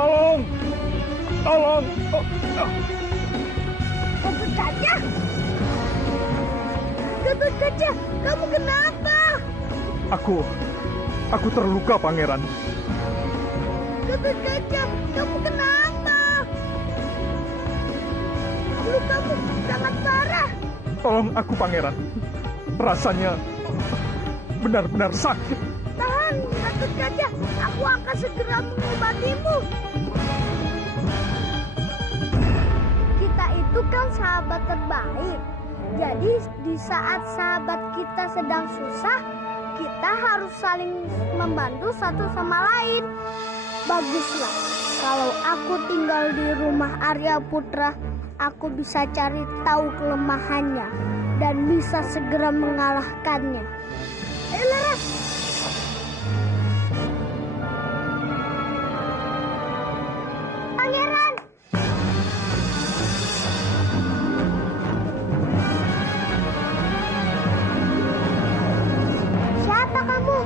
Tolong! Tolong! Gatot Kaca! Gatot Kaca, kamu kenapa? Aku terluka, Pangeran. Gatot Kaca, kamu kenapa? Lukamu sangat parah. Tolong aku, Pangeran. Rasanya benar-benar sakit. Tahan, Gatot Kaca. Aku akan segera mengobatimu. Kita itu kan sahabat terbaik. Jadi di saat sahabat kita sedang susah, kita harus saling membantu satu sama lain. Baguslah. Kalau aku tinggal di rumah Arya Putra, aku bisa cari tahu kelemahannya dan bisa segera mengalahkannya. Ayo Laras. Pangeran. Siapa kamu?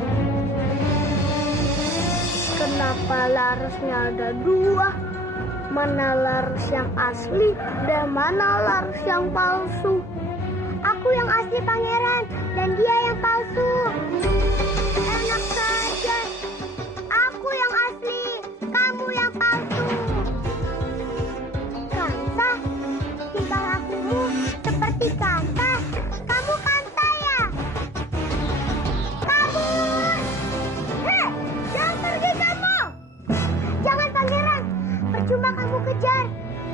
Kenapa Larasnya ada dua? Mana Laras yang asli dan mana Laras yang palsu? Aku yang asli, Pangeran, dan dia yang palsu. Enak saja. Aku yang asli, kamu yang palsu. Kanta, tingkah lakumu seperti Kanta. Kamu Kanta ya? Kabur! Hei, jangan pergi kamu! Jangan, Pangeran. Percuma kamu kejar.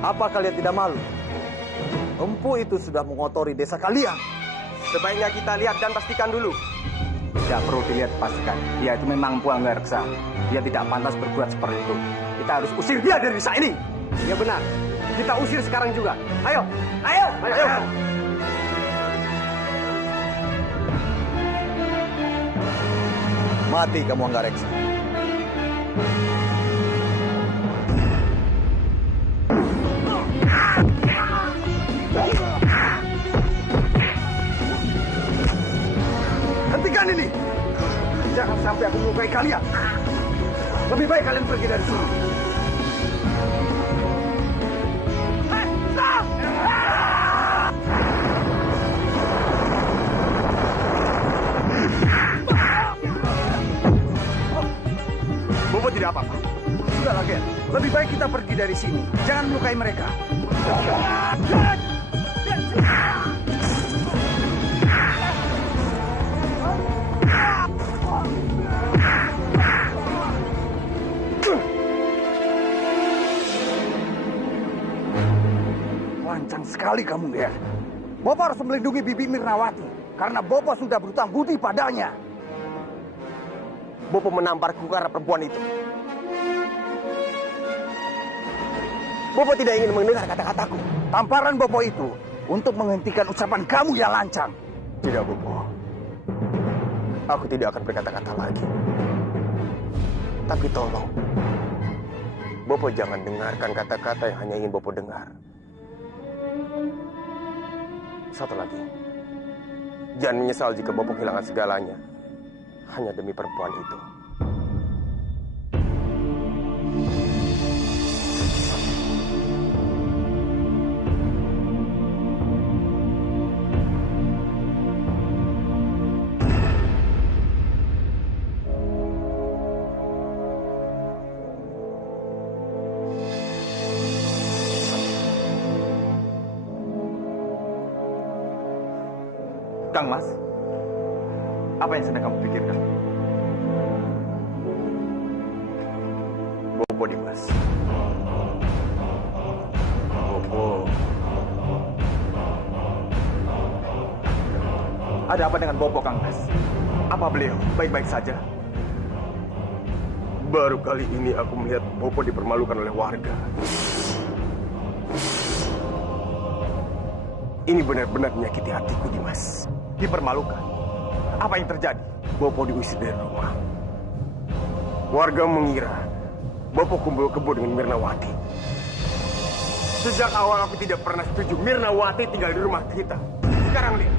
Apa kalian tidak malu? Empu itu sudah mengotori desa kalian. Sebaiknya kita lihat dan pastikan dulu. Tidak perlu dilihat pastikan. Dia itu memang empu Anggareksa. Dia tidak pantas berbuat seperti itu. Kita harus usir dia dari desa ini. Ya benar. Kita usir sekarang juga. Ayo, ayo, ayo. Ayo. Mati kamu Anggareksa. Hentikan ini. Jangan sampai aku melukai kalian. Lebih baik kalian pergi dari sini. Bobo tidak apa-apa. Sudahlah, Ger. Lebih baik kita pergi dari sini. Jangan melukai mereka. Lancang sekali kamu, Ger. Bopo harus melindungi Bibi Mirnawati karena Bopo sudah berhutang budi padanya. Bopo menamparku karena perempuan itu. Bopo tidak ingin mendengar kata-kataku. Tamparan Bopo itu untuk menghentikan ucapan kamu yang lancang. Tidak, Bopo. Aku tidak akan berkata-kata lagi. Tapi tolong, Bopo jangan dengarkan kata-kata yang hanya ingin Bopo dengar. Satu lagi, jangan menyesal jika Bopo kehilangan segalanya hanya demi perempuan itu. Kang Mas, apa yang sedang kamu pikirkan? Bopo, Dimas. Bopo. Ada apa dengan Bopo, Kang Mas? Apa beliau baik-baik saja? Baru kali ini aku melihat Bopo dipermalukan oleh warga. Ini benar-benar menyakiti hatiku, Dimas. Dipermalukan? Apa yang terjadi? Bopo diusir dari rumah. Warga mengira Bopo kumpul kebo dengan Mirnawati. Sejak awal aku tidak pernah setuju Mirnawati tinggal di rumah kita. Sekarang lihat,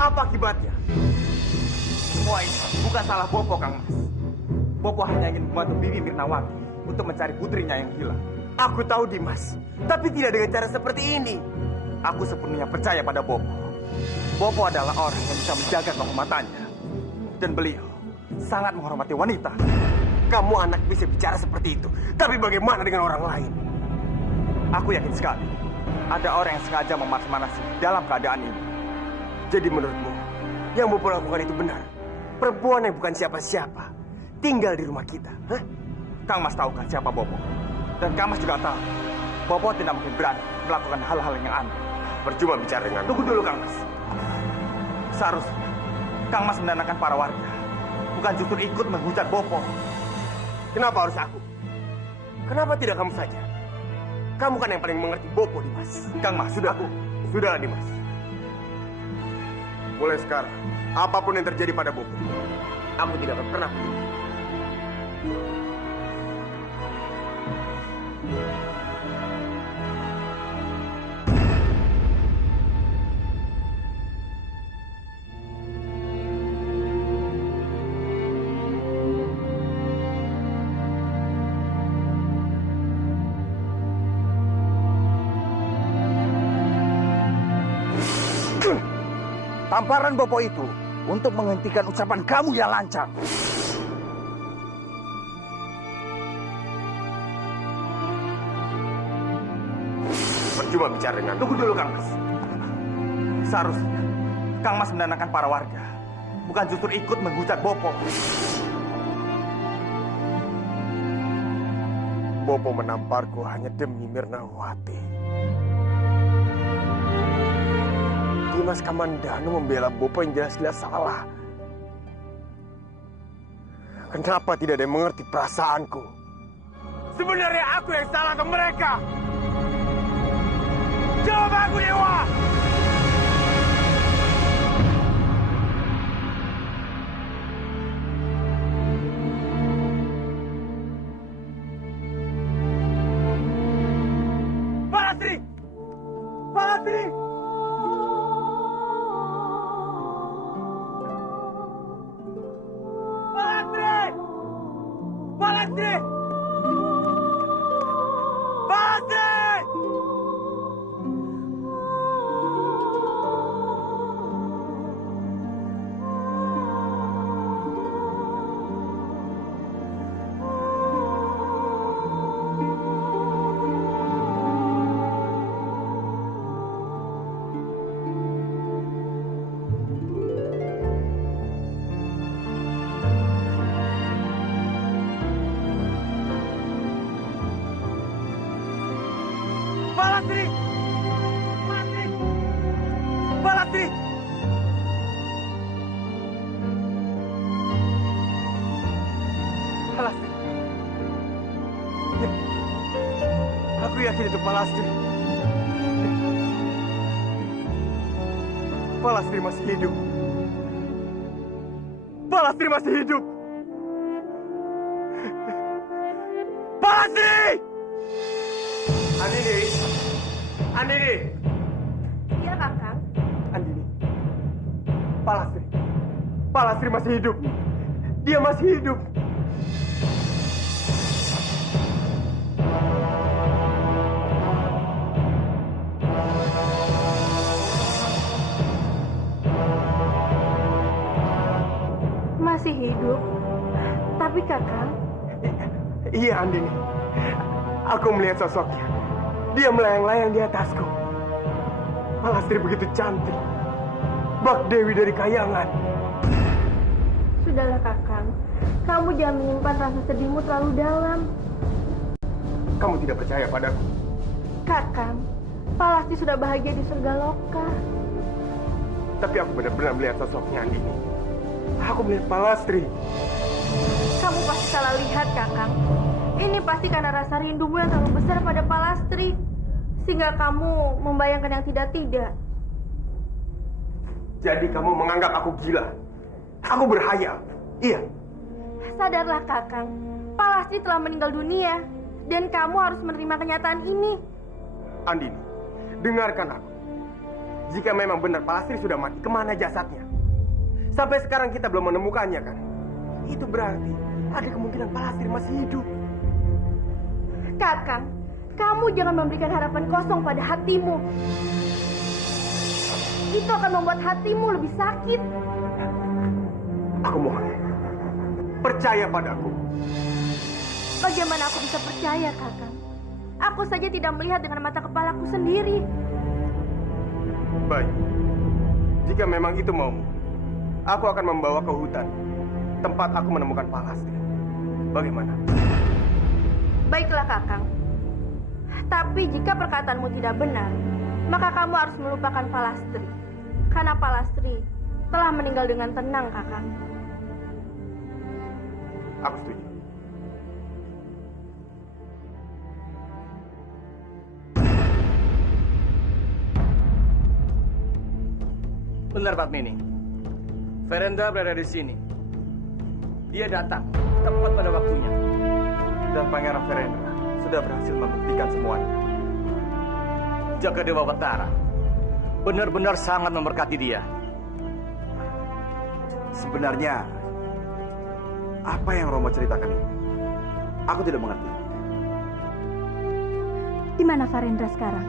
apa akibatnya? Semua ini bukan salah Bopo, Kang Mas. Bopo hanya ingin membantu Bibi Mirnawati untuk mencari putrinya yang hilang. Aku tahu Dimas, tapi tidak dengan cara seperti ini. Aku sepenuhnya percaya pada Bopo. Bopo adalah orang yang bisa menjaga kehormatannya. Dan beliau sangat menghormati wanita. Kamu anak bisa bicara seperti itu, tapi bagaimana dengan orang lain? Aku yakin sekali ada orang yang sengaja memanas-manasi dalam keadaan ini. Jadi menurutmu, yang Bopo lakukan itu benar? Perempuan yang bukan siapa-siapa tinggal di rumah kita, hah? Kang Mas tahu kan siapa Bopo? Dan Kang Mas juga tahu Bopo tidak mungkin berani melakukan hal-hal yang aneh. Percuma bicara dengan. Tunggu dulu Kang Mas. Seharusnya Kang Mas menenangkan para warga, bukan justru ikut menghujat Bopo. Kenapa harus aku? Kenapa tidak kamu saja? Kamu kan yang paling mengerti Bopo, Dimas. Kang Mas, sudah aku. Sudah, Dimas. Mulai sekarang, apapun yang terjadi pada Bopo, aku tidak akan pernah peduli. Tamparan Bopo itu untuk menghentikan ucapan kamu yang lancang. Percuma bicara dengan. Tunggu dulu Kang Mas. Seharusnya Kang Mas menenangkan para warga, bukan justru ikut menghujat Bopo. Bopo menamparku hanya demi Mirnawati. Dimas Kamandanu membela Bopo yang jelas-jelas salah. Kenapa tidak ada yang mengerti perasaanku? Sebenarnya aku yang salah atau mereka? Jawab aku, Dewa! Palastri! Palastri! Palastri! Palastri! Palastri! Palastri! Palastri! Palastri! Aku yakin itu Palastri. Palastri masih hidup. Palastri masih hidup. Palastri! Andini! Andini! Iya, Kakang. Andini. Palastri. Palastri masih hidup. Dia masih hidup. Masih hidup. Tapi Kakang, Iya, Andini. Aku melihat sosoknya. Dia melayang-layang di atasku. Palastri begitu cantik. Bak Dewi dari Kayangan. sudahlah Kakang. Kamu jangan menyimpan rasa sedihmu terlalu dalam. Kamu tidak percaya padaku? Kakang, Palastri sudah bahagia di surga loka. Tapi aku benar-benar melihat sosoknya, Andini. Aku melihat Palastri. Kamu pasti salah lihat, Kakang. Ini pasti karena rasa rindumu yang terlalu besar pada Palastri, sehingga kamu membayangkan yang tidak-tidak. Jadi kamu menganggap aku gila? Aku berhayal? Iya. Sadarlah, Kakang. Palastri telah meninggal dunia, dan kamu harus menerima kenyataan ini. Andini, dengarkan aku. Jika memang benar Palastri sudah mati, kemana jasadnya? Sampai sekarang kita belum menemukannya, kan? Itu berarti ada kemungkinan Palastri masih hidup. Kakang, kamu jangan memberikan harapan kosong pada hatimu. Itu akan membuat hatimu lebih sakit. Aku mohon, percaya padaku. Bagaimana aku bisa percaya, Kakang? Aku saja tidak melihat dengan mata kepalaku sendiri. Baik, jika memang itu maumu, aku akan membawa ke hutan, tempat aku menemukan Palastri. Bagaimana? Baiklah, Kakang. Tapi jika perkataanmu tidak benar, maka kamu harus melupakan Palastri. Karena Palastri telah meninggal dengan tenang, Kakang. Aku setuju. Benar, Padmini. Verenda berada di sini. Dia datang tepat pada waktunya. Dan Pangeran Verendra sudah berhasil membuktikan semuanya. Jaga Dewa Batara benar-benar sangat memberkati dia. Sebenarnya, apa yang Romo ceritakan ini? Aku tidak mengerti. Di mana Verendra sekarang?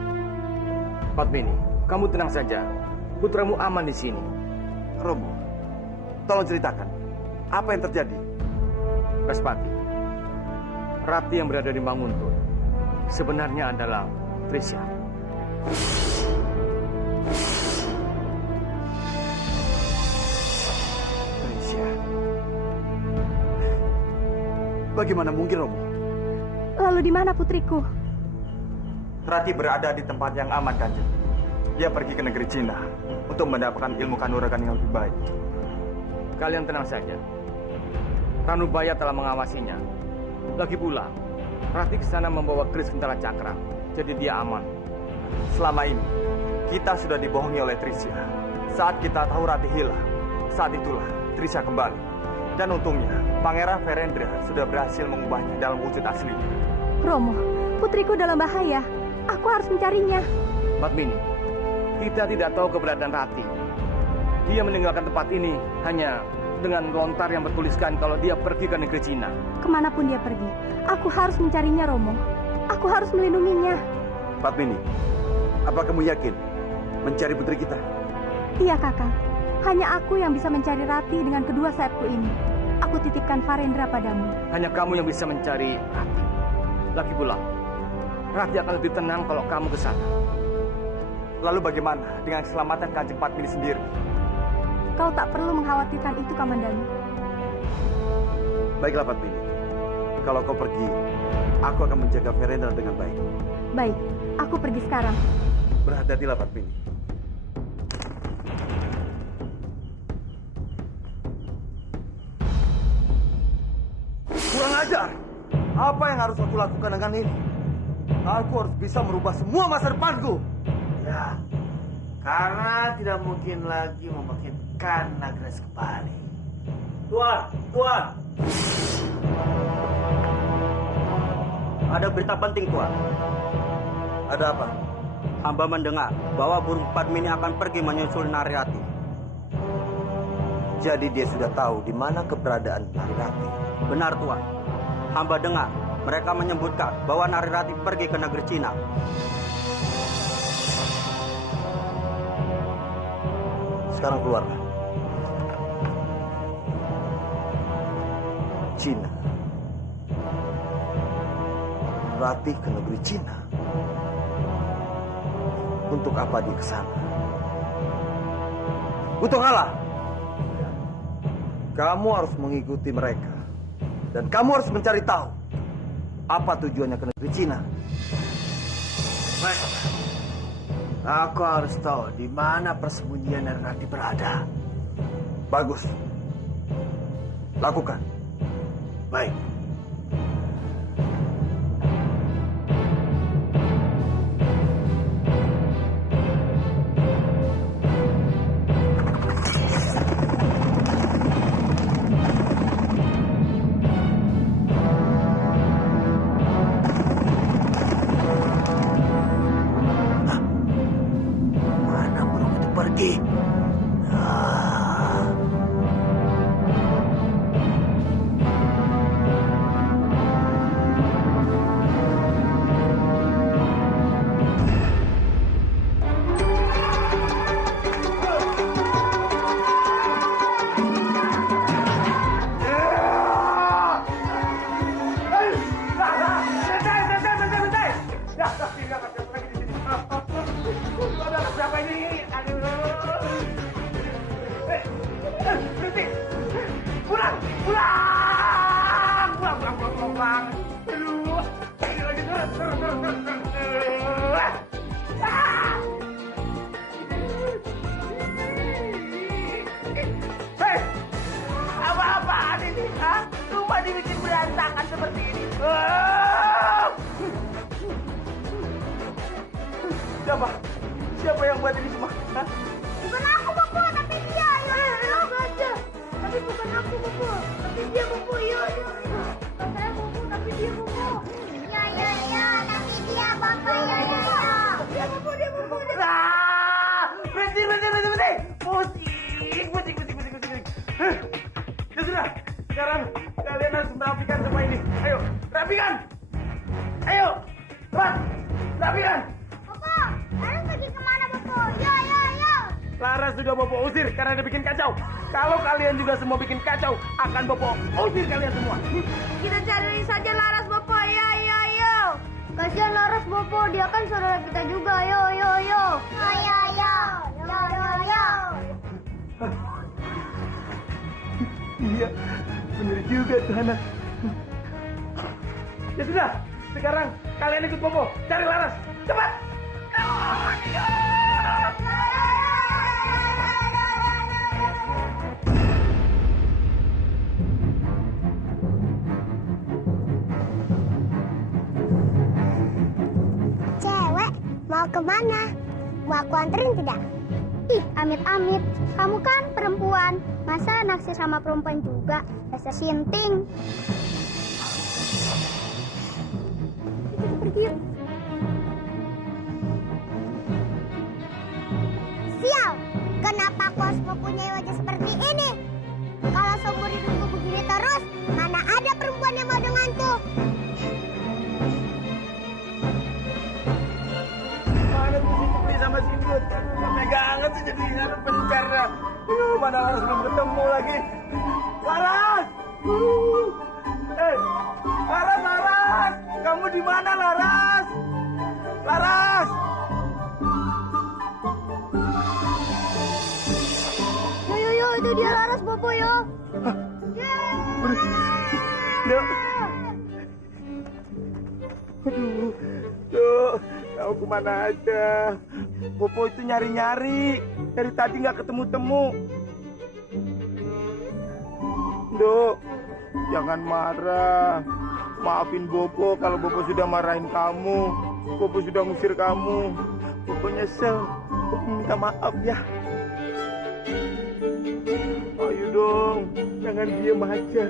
Padmini, kamu tenang saja. Putramu aman di sini. Romo, tolong ceritakan. Apa yang terjadi? Respati, Rati yang berada di Manguntul sebenarnya adalah Trisha. Trisha. Bagaimana mungkin, Romo? Lalu di mana putriku? Rati berada di tempat yang aman, Kanjeng. Dia pergi ke negeri Cina untuk mendapatkan ilmu kanuragan yang lebih baik. Kalian tenang saja. Ranubaya telah mengawasinya. Lagi pula, Rati ke sana membawa keris Kentara Cakra. Jadi dia aman. Selama ini, kita sudah dibohongi oleh Trisha. Saat kita tahu Rati hilang, saat itulah Trisha kembali. Dan untungnya, Pangeran Verendra sudah berhasil mengubahnya dalam wujud aslinya. Romo, putriku dalam bahaya. Aku harus mencarinya. Padmini, kita tidak tahu keberadaan Rati. Dia meninggalkan tempat ini hanya dengan lontar yang bertuliskan kalau dia pergi ke negeri Cina. Kemanapun dia pergi, aku harus mencarinya, Romo. Aku harus melindunginya. Padmini, apa kamu yakin mencari putri kita? Iya, Kakang. Hanya aku yang bisa mencari Rati dengan kedua sayapku ini. Aku titipkan Verendra padamu. Hanya kamu yang bisa mencari Rati. Lagi pula, Rati akan lebih tenang kalau kamu ke sana. Lalu bagaimana dengan keselamatan Kanjeng Padmini sendiri? Kau tak perlu mengkhawatirkan itu, Kamandanu. Baiklah, Padmini. Kalau kau pergi, aku akan menjaga Verendra dengan baik. Baik, aku pergi sekarang. Berhati-hatilah, Padmini. Kurang ajar! Apa yang harus aku lakukan dengan ini? Aku harus bisa merubah semua masa depanku. Ya, karena tidak mungkin lagi membangkitkan Nagres kembali. Tuan, Tuan. Ada berita penting, Tuan. Ada apa? Hamba mendengar bahwa burung Padmini akan pergi menyusul Narirati. Jadi dia sudah tahu di mana keberadaan Narirati. Benar, Tuan. Hamba dengar mereka menyebutkan bahwa Narirati pergi ke negeri Cina. Sekarang keluarlah. Cina. Ratih ke negeri Cina. Untuk apa dia ke sana? Untuk Allah. Kamu harus mengikuti mereka. Dan kamu harus mencari tahu apa tujuannya ke negeri Cina. Baik. Aku harus tahu di mana persembunyian Narirati berada. Bagus. Lakukan. Baik. Mana burung itu pergi? Ah. Siapa? Siapa yang buat ini semua? Hah? Bukan aku, Bopo, tapi dia. Ayo saja. Tapi bukan aku, Bopo, tapi dia, Bopo. Yo. Bukan saya, Bopo, tapi dia, Bopo. Yo. Tapi dia, Bopo. Yo. Dia, Bopo. Berhenti. Pusing. Ya sudah, sekarang kalian harus merapikan semua ini. Ayo, rapikan. Ayo, cepat, rapikan. Bopo, Laras pergi kemana, Bopo? Yo. Laras sudah Bopo usir karena dia bikin kacau. Kalau kalian juga semua bikin kacau, akan Bopo usir kalian semua. Kita cari saja Laras, Bopo. Yo. Kasihan Laras, Bopo, dia kan saudara kita juga. Yo. Yo. Iya, benar juga tuh anak. Ya sudah, sekarang kalian ikut Bopo, cari Laras, cepat. Cewek, mau kemana? Mau aku anterin tidak? Ih, amit-amit. Kamu kan perempuan. Masa naksir sama perempuan juga? Dasar sinting. Kita pergi yuk. Sial, kenapa aku harus mempunyai wajah seperti ini? Kalau seumur hidupku begini terus, mana ada perempuan yang mau denganku? Mana tuh si Cepli sama si Indut? Pegangan sih jadi pencarnya. Mana Laras belum ketemu lagi. Laras! Laras! Kamu di mana, Laras? Laras! Yo, itu dia Laras, Bopo, yo. Dok. Aduh, Dok, kamu kemana aja? Bopo itu nyari-nyari. Dari tadi nggak ketemu-temu. Dok, jangan marah. Maafin Bopo kalau Bopo sudah marahin kamu. Bopo sudah ngusir kamu. Bopo nyesel. Bopo minta maaf ya. Ayo dong, jangan diam aja.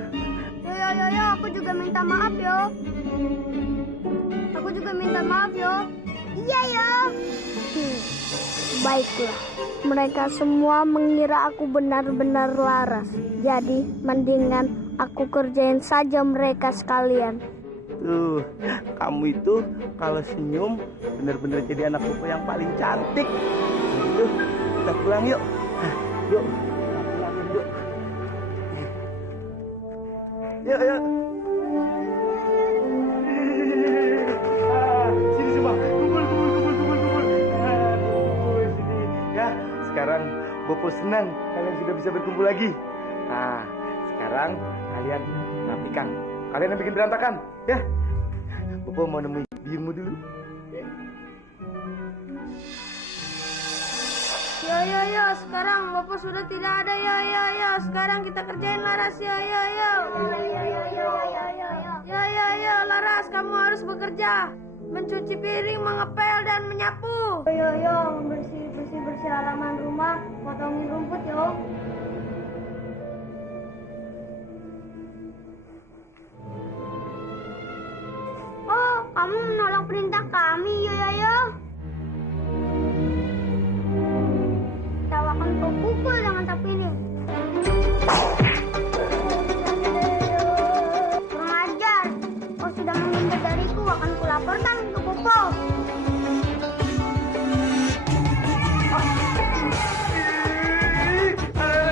Yo, aku juga minta maaf, yo. Aku juga minta maaf, yo. Iya, yo. Baiklah, mereka semua mengira aku benar-benar Laras. Jadi, mendingan aku kerjain saja mereka sekalian. Tuh, kamu itu kalau senyum benar-benar jadi anak Bopo yang paling cantik. Yuk, kita pulang yuk. Yuk. Yuk. Sini semua, kumpul. Sini. Ya, sekarang Bopo senang kalian sudah bisa berkumpul lagi. Nah, sekarang kalian rapikan. Kalian yang bikin berantakan, ya. Bopo mau nemuin biungmu dulu. Yo. Sekarang Bopo sudah tidak ada. Yo. Sekarang kita kerjain Laras. Yo. Yo. Laras, kamu harus bekerja. Mencuci piring, mengepel, dan menyapu. Yo, bersih halaman rumah, potongin rumput, yo. Oh, kamu menolak perintah kami, yo. Tahu akan kau pukul dengan sapu ini. Kurang ajar, kau sudah menghindar dariku, akan kulaporkan ke Bopo.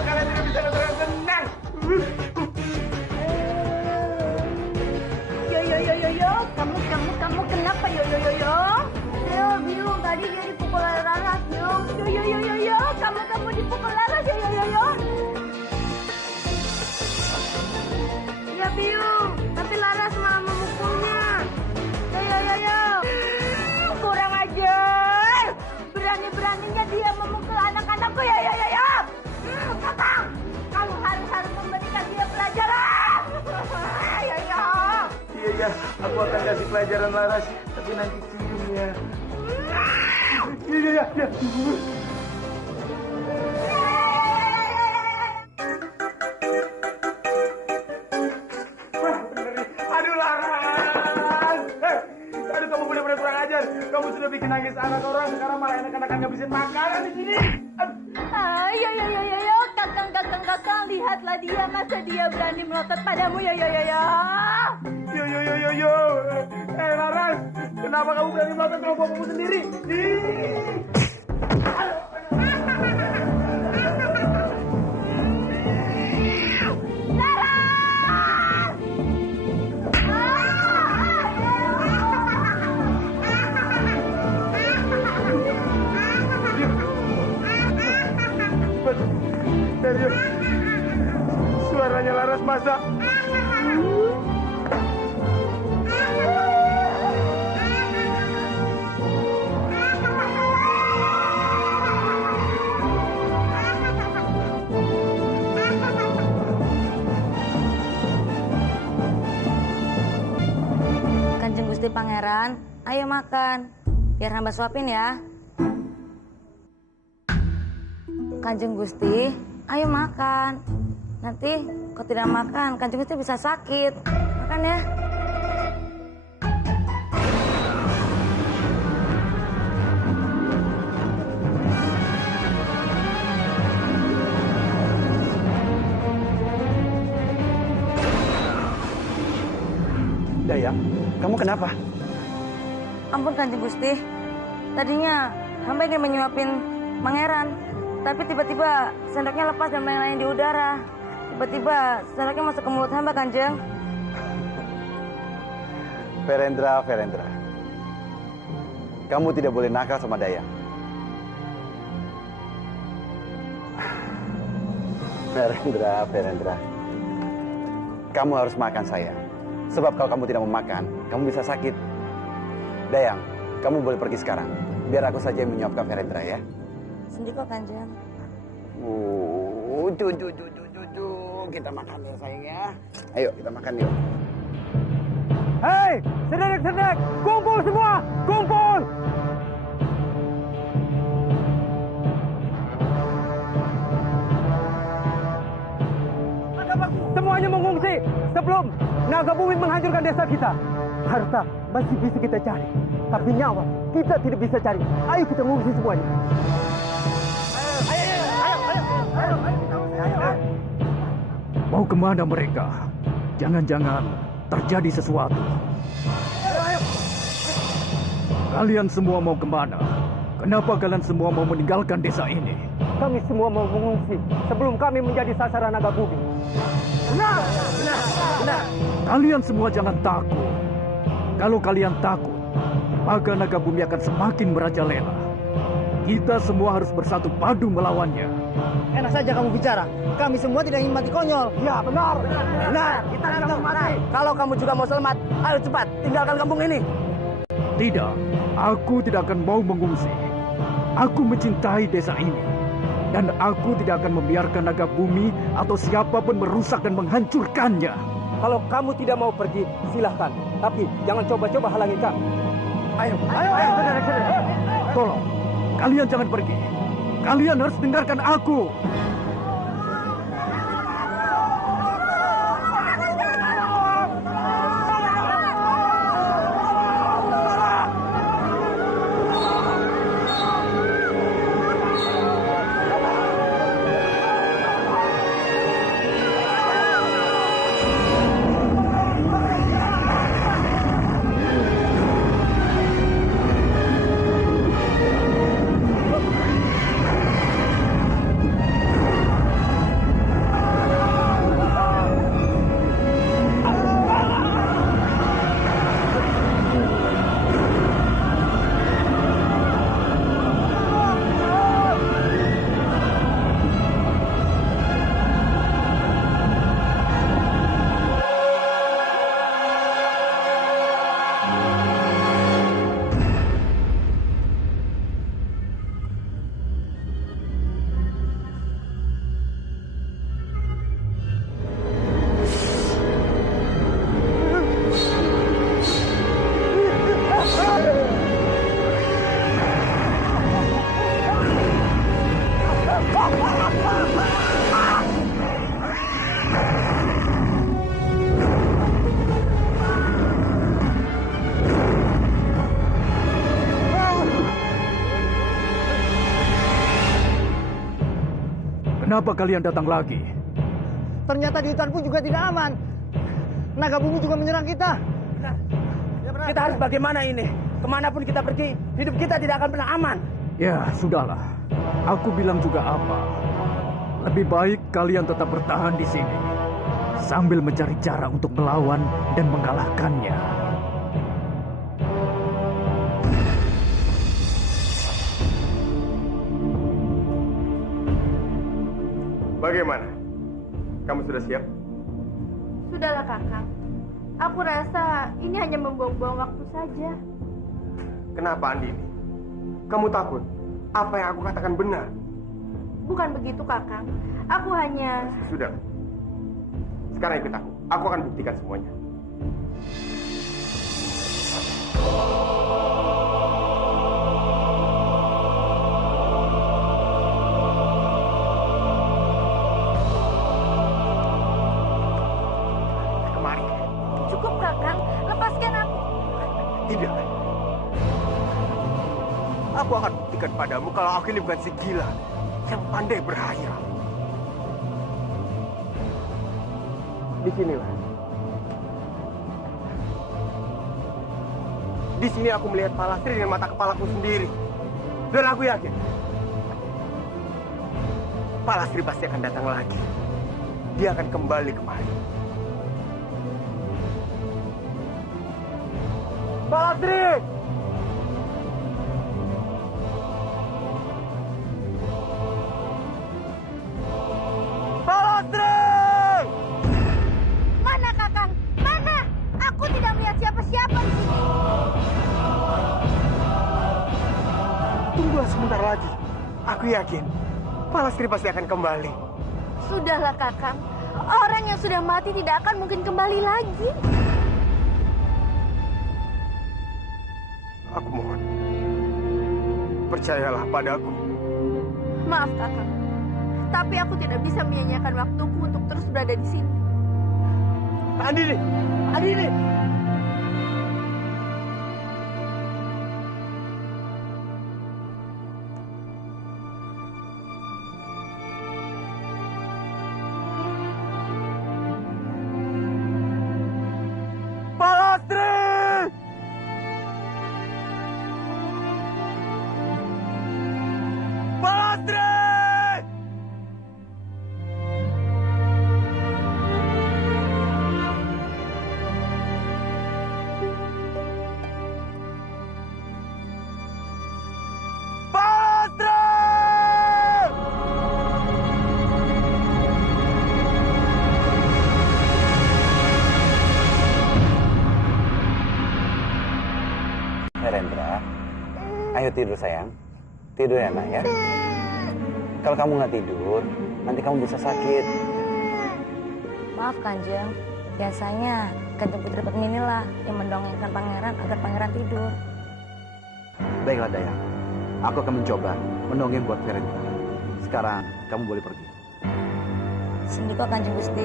Kalian tidak bisa tenang. Yo. Kamu kenapa, yo? Yo, Biung, tadi dia dipukul oleh Laras, Biung. Yo. Kamu dipukul Laras, yo. Ya, Biung. Tapi Laras malah memukulnya. Yo. Kurang ajar. Berani-beraninya dia memukul anak-anakku, yo. Kakang, kamu harus memberikan dia pelajaran. Yo. Iya, aku akan kasih pelajaran Laras, tapi nanti cium ya. Iya. Aduh Laras, aduh kamu benar-benar kurang ajar. Kamu sudah bikin nangis anak orang, sekarang malah anak-anak ngabisin makanan di sini. Ayo, kakang, lihatlah dia, masa dia berani melotot padamu, yo. Yo. Laras, kenapa kamu berani melotot sama bapakmu sendiri? Serius, suaranya Laras masa. Kanjeng Gusti Pangeran, ayo makan. Biar hamba suapin ya. Kanjeng Gusti, ayo makan. Nanti kalau tidak makan, Kanjeng Gusti bisa sakit. Makan ya. Dayang, kamu kenapa? Ampun Kanjeng Gusti. Tadinya hamba ingin menyuapin Pangeran, tapi tiba-tiba sendoknya lepas dan melayang di udara. Tiba-tiba sendoknya masuk ke mulut hamba, Kanjeng. Verendra. Kamu tidak boleh nakal sama Dayang. Verendra. Kamu harus makan sayang. Sebab kalau kamu tidak mau makan, kamu bisa sakit. Dayang, kamu boleh pergi sekarang. Biar aku saja yang menyuapkan Verendra ya. Sendi kok, Kanjeng. Kita makan ya sayang ya. Ayo kita makan yuk. Hei, sedek, kumpul semua, kumpul. Semuanya mengungsi sebelum naga bumi menghancurkan desa kita. Harta masih bisa kita cari, tapi nyawa kita tidak bisa cari. Ayo kita mengungsi semuanya. Mau kemana mereka? Jangan-jangan terjadi sesuatu. Kalian semua mau kemana? Kenapa kalian semua mau meninggalkan desa ini? Kami semua mau mengungsi sebelum kami menjadi sasaran naga bumi. Benar. Kalian semua jangan takut. Kalau kalian takut, maka naga bumi akan semakin merajalela. Kita semua harus bersatu padu melawannya. Enak saja kamu bicara. Kami semua tidak ingin mati konyol. Ya benar. Kita tidak mau mati. Kalau kamu juga mau selamat, ayo cepat tinggalkan kampung ini. Tidak, aku tidak akan mau mengungsi. Aku mencintai desa ini. Dan aku tidak akan membiarkan naga bumi atau siapapun merusak dan menghancurkannya. Kalau kamu tidak mau pergi, silahkan. Tapi jangan coba-coba halangi kami. Ayo. Tolong, kalian jangan pergi. Kalian harus dengarkan aku. Kenapa kalian datang lagi? Ternyata di hutan pun juga tidak aman. Naga bumi juga menyerang kita. Kita harus bagaimana ini? Kemanapun kita pergi, hidup kita tidak akan pernah aman. Ya, sudahlah. Aku bilang juga apa. Lebih baik kalian tetap bertahan di sini. Sambil mencari cara untuk melawan dan mengalahkannya. Bagaimana? Kamu sudah siap? Sudahlah Kakang. Aku rasa ini hanya membuang-buang waktu saja. Kenapa Andini? Kamu takut? Apa yang aku katakan benar? Bukan begitu Kakang. Aku hanya... Sudah. Sekarang ikut aku. Aku akan buktikan semuanya. Kemari. Cukup Kakang. Lepaskan aku. Tidak. Aku akan buktikan padamu kalau aku ini bukan si gila yang pandai berhayal. Di sinilah. Di sini aku melihat Palastri dengan mata kepalaku sendiri. Dan aku yakin Palastri pasti akan datang lagi. Dia akan kembali kemari. Palastri! Palastri! Mana Kakang? Mana? Aku tidak melihat siapa-siapa di sini. Tunggulah sebentar lagi. Aku yakin Palastri pasti akan kembali. Sudahlah Kakang. Orang yang sudah mati tidak akan mungkin kembali lagi. Aku mohon, percayalah padaku. Maaf Kakang. Tapi aku tidak bisa menyanyiakan waktuku untuk terus berada di sini. Andini! Andini! Palastri! Palastri! Herendra, ayo tidur sayang. Tidur ya nak ya. Kalau kamu nggak tidur, nanti kamu bisa sakit. Maaf Kanjeng, biasanya Kanjeng Putri Padmini lah yang mendongengkan pangeran agar pangeran tidur. Baiklah Dayang, aku akan mencoba mendongeng buat Herendra. Sekarang kamu boleh pergi. Sendiko Kanjeng Gusti.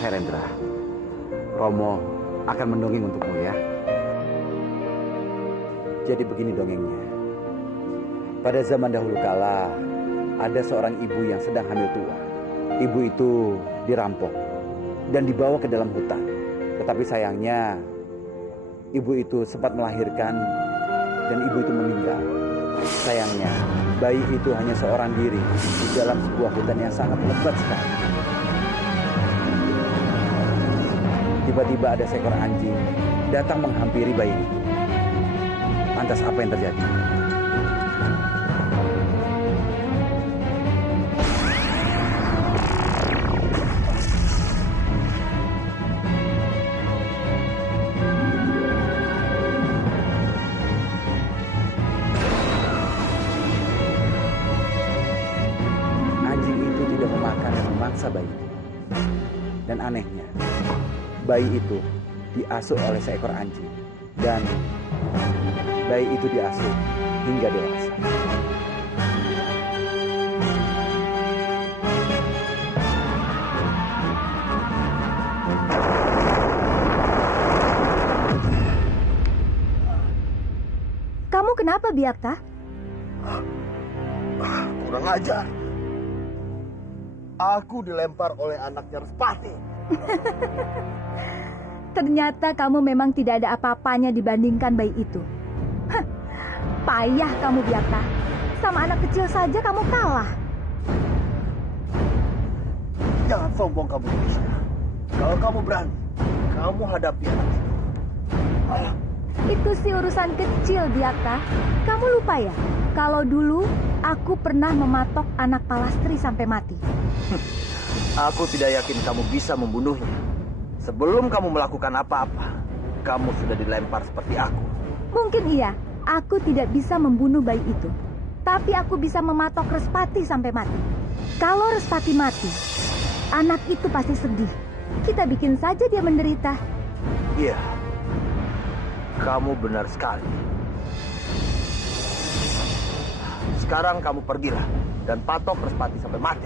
Herendra, Romo akan mendongeng untukmu ya. Jadi begini dongengnya. Pada zaman dahulu kala, ada seorang ibu yang sedang hamil tua. Ibu itu dirampok dan dibawa ke dalam hutan. Tetapi sayangnya, ibu itu sempat melahirkan dan ibu itu meninggal. Sayangnya, bayi itu hanya seorang diri di dalam sebuah hutan yang sangat lebat sekali. Tiba-tiba ada seekor anjing datang menghampiri bayi itu. Lantas apa yang terjadi? Anjing itu tidak memakan dan memangsa bayi. Dan anehnya, bayi itu diasuh oleh seekor anjing. Dan bayi itu diasuh hingga dewasa. Kamu kenapa, Biakta? Kurang ajar. Aku dilempar oleh anaknya Respati. Ternyata kamu memang tidak ada apa-apanya dibandingkan bayi itu. Hah, payah kamu, Biakta. Sama anak kecil saja kamu kalah. Jangan sombong kamu, Krisna. Kalau kamu berani, kamu hadapi anak itu. Itu sih urusan kecil, Biakta. Kamu lupa ya, kalau dulu aku pernah mematok anak Palastri sampai mati. Aku tidak yakin kamu bisa membunuhnya. Sebelum kamu melakukan apa-apa, kamu sudah dilempar seperti aku. Mungkin iya, aku tidak bisa membunuh bayi itu. Tapi aku bisa mematok Respati sampai mati. Kalau Respati mati, anak itu pasti sedih. Kita bikin saja dia menderita. Iya, kamu benar sekali. Sekarang kamu pergilah dan patok Respati sampai mati.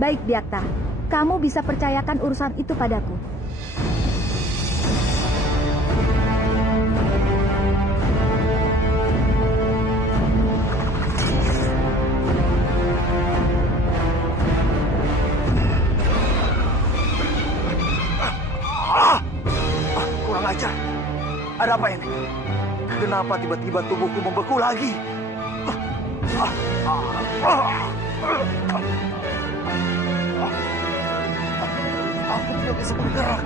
Baik, Biakta. Kamu bisa percayakan urusan itu padaku. Kurang ajar. Ada apa ini? Kenapa tiba-tiba tubuhku membeku lagi? Aku tidak bisa bergerak.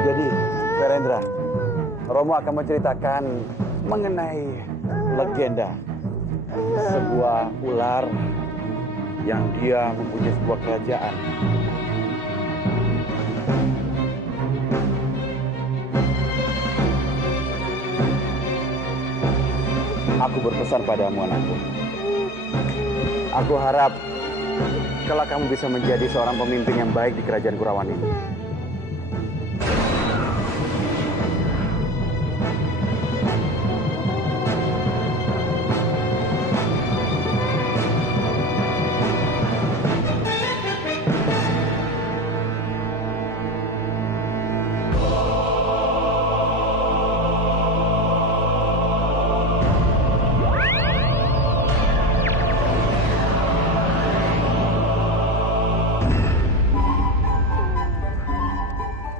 Jadi, Verendra, Romo akan menceritakan mengenai legenda sebuah ular yang dia mempunyai sebuah kerajaan. Aku berpesan padamu, anakku. Aku harap kelak kamu bisa menjadi seorang pemimpin yang baik di kerajaan Kurawan ini.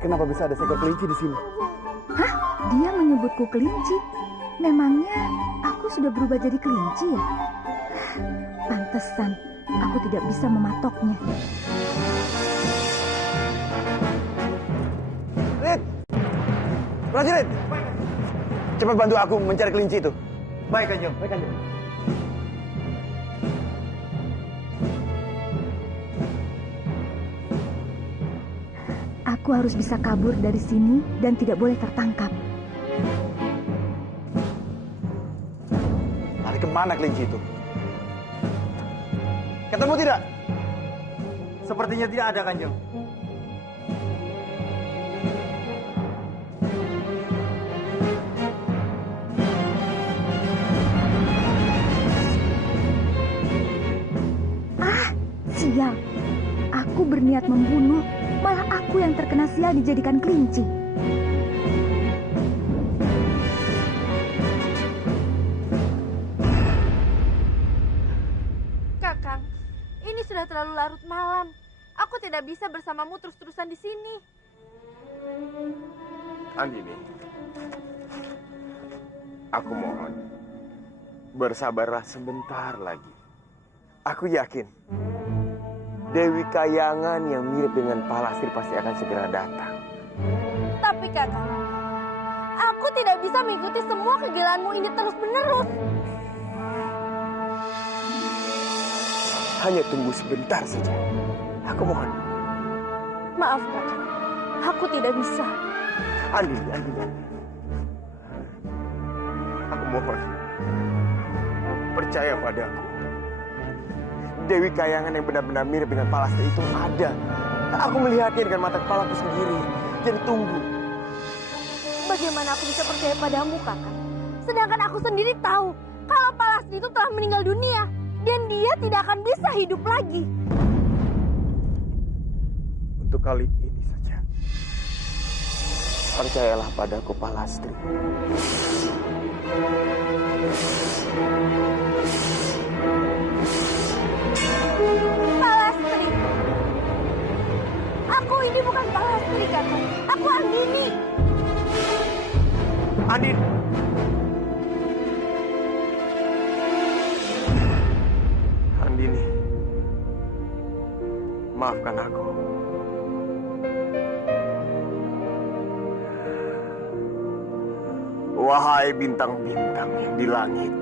Kenapa bisa ada seekor kelinci di sini? Hah? Dia menyebutku kelinci? Memangnya aku sudah berubah jadi kelinci ya? Pantesan aku tidak bisa mematoknya. Rit! Prajurit! Cepat bantu aku mencari kelinci itu. Baik, Kanjeng. Baik, Kanjeng. Aku harus bisa kabur dari sini dan tidak boleh tertangkap. Lari kemana kelinci itu? Ketemu tidak? Sepertinya tidak ada, Kanjeng. Sial, aku berniat membunuh, malah aku yang terkena sial dijadikan kelinci. Kakang, ini sudah terlalu larut malam. Aku tidak bisa bersamamu terus-terusan di sini. Andini, aku mohon, bersabarlah sebentar lagi. Aku yakin Dewi Kayangan yang mirip dengan Palastri pasti akan segera datang. Tapi kakang, aku tidak bisa mengikuti semua kegilaanmu ini terus-menerus. Hanya tunggu sebentar saja. Aku mohon. Maaf kakang, aku tidak bisa. Andini. Aku mohon, percaya padaku. Dewi Kayangan yang benar-benar mirip dengan Palastri itu ada. Aku melihatnya dengan mata kepalaku sendiri. Jadi tunggu. Bagaimana aku bisa percaya padamu, kakak? Sedangkan aku sendiri tahu kalau Palastri itu telah meninggal dunia. dan dia tidak akan bisa hidup lagi. Untuk kali ini saja, percayalah padaku, Palastri. Palastri, aku ini bukan Palastri, Kakang. Aku Andini. Andini. Andini, maafkan aku. Wahai bintang-bintang yang di langit,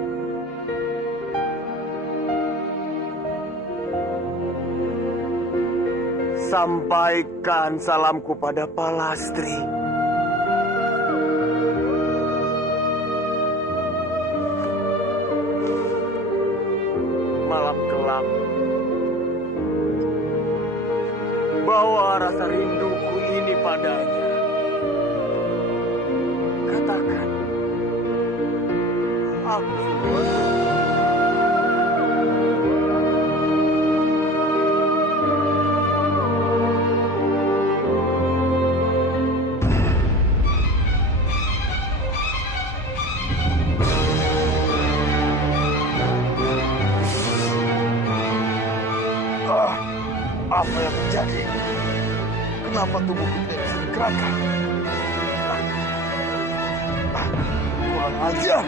sampaikan salamku pada Palastri. Malam kelam, bawa rasa rinduku ini padanya. Katakan, aku sudah. Apa yang terjadi? Kenapa tubuhku tidak bisa digerakkan? Kurang ajar.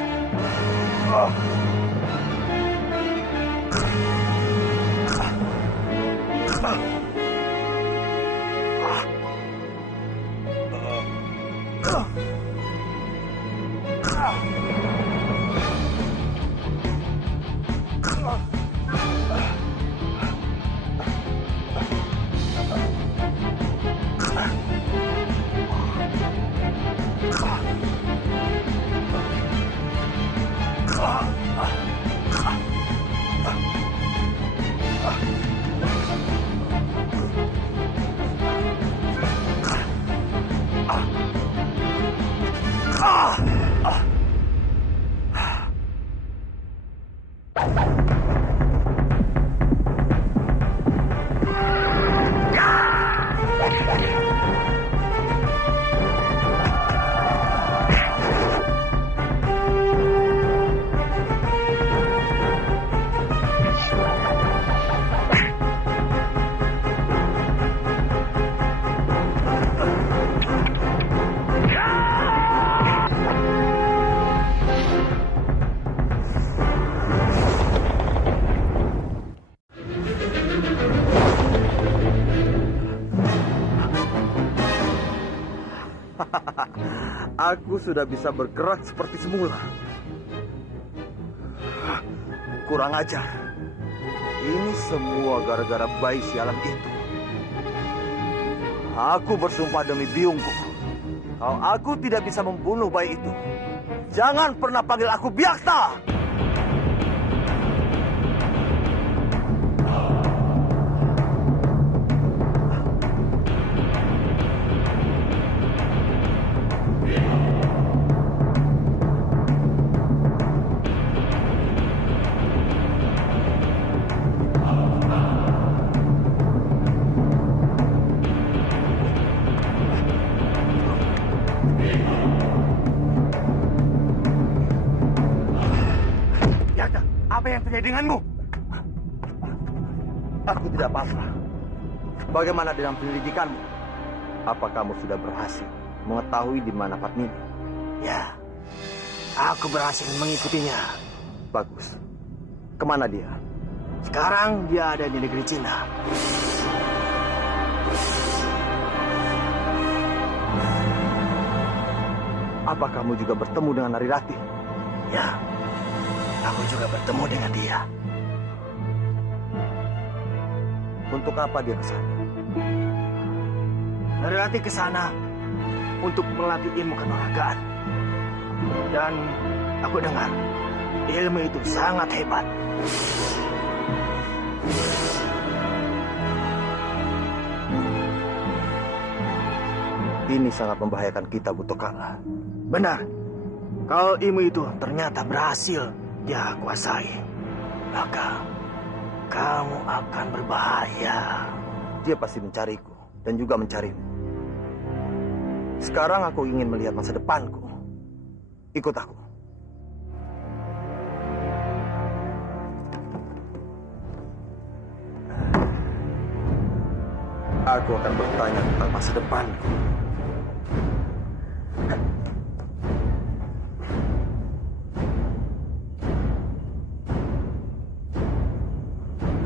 Aku sudah bisa bergerak seperti semula. Kurang ajar. Ini semua gara-gara bayi sialan itu. Aku bersumpah demi biungku, kalau aku tidak bisa membunuh bayi itu, jangan pernah panggil aku Byakta. Denganmu, aku tidak pasrah. Bagaimana dengan penyelidikanmu? Apa kamu sudah berhasil mengetahui di mana Padmini? Ya, aku berhasil mengikutinya. Bagus. Kemana dia? Sekarang dia ada di negeri Cina. Apa kamu juga bertemu dengan Narirati? Ya. Aku juga bertemu dengan dia. Untuk apa dia ke sana? Narirati ke sana untuk melatih ilmu kanuragaan. Dan aku dengar ilmu itu sangat hebat. Ini sangat membahayakan kita, Butokala. Benar. Kalau ilmu itu ternyata berhasil dia kuasai, maka kamu akan berbahaya. Dia pasti mencariku dan juga mencarimu. Sekarang aku ingin melihat masa depanku. Ikut aku. Aku akan bertanya tentang masa depanku.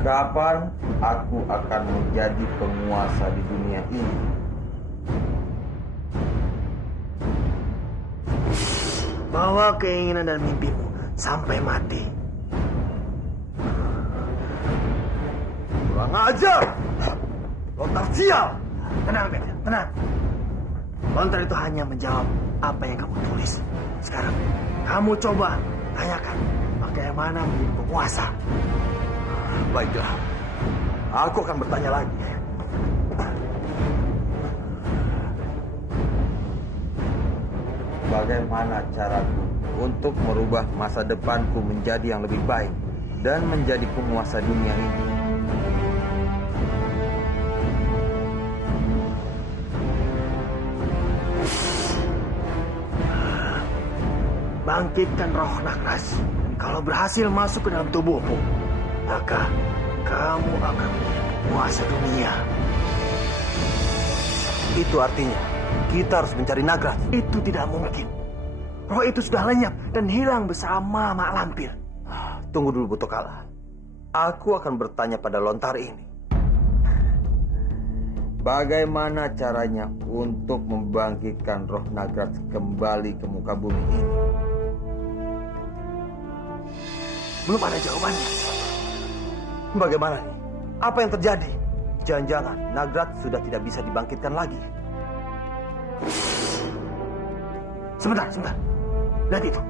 Kapan aku akan menjadi penguasa di dunia ini? Bawa keinginan dan mimpimu sampai mati. Kurang ajar! Lontar sial! Tenang, Peter, tenang. Lontar itu hanya menjawab apa yang kamu tulis. Sekarang, kamu coba tanyakan bagaimana menjadi penguasa. Baiklah, aku akan bertanya lagi. Bagaimana caraku untuk merubah masa depanku menjadi yang lebih baik dan menjadi penguasa dunia ini? Bangkitkan roh Nagras. Kalau berhasil masuk ke dalam tubuhmu, maka kamu akan menjadi penguasa dunia. Itu artinya kita harus mencari Nagras. Itu tidak mungkin. Roh itu sudah lenyap dan hilang bersama Mak Lampir. Tunggu dulu, Butokala. Aku akan bertanya pada lontar ini. Bagaimana caranya untuk membangkitkan roh Nagras kembali ke muka bumi ini? Belum ada jawabannya. Bagaimana nih? Apa yang terjadi? Jangan-jangan Nagras sudah tidak bisa dibangkitkan lagi. Sebentar. Lihat itu.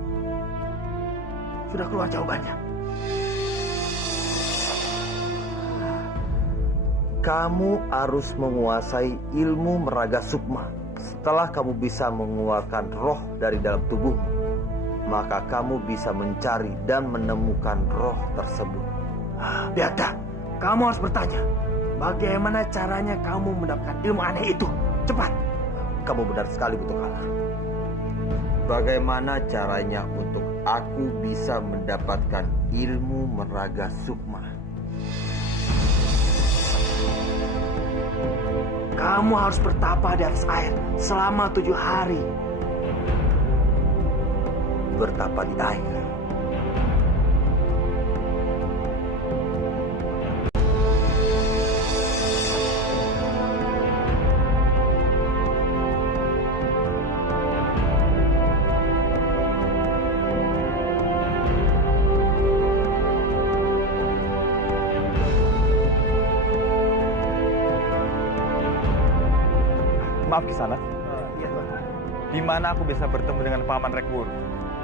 Sudah keluar jawabannya. Kamu harus menguasai ilmu meraga sukma. Setelah kamu bisa mengeluarkan roh dari dalam tubuhmu, maka kamu bisa mencari dan menemukan roh tersebut. Biarkan, kamu harus bertanya, bagaimana caranya kamu mendapatkan ilmu aneh itu? Cepat. Kamu benar sekali, Butokala. Bagaimana caranya untuk aku bisa mendapatkan ilmu meraga sukma? Kamu harus bertapa di atas air selama 7 hari. Bertapa di air. Maaf Kisanak. Iya, Tuan. Di mana aku bisa bertemu dengan Paman Rekbur?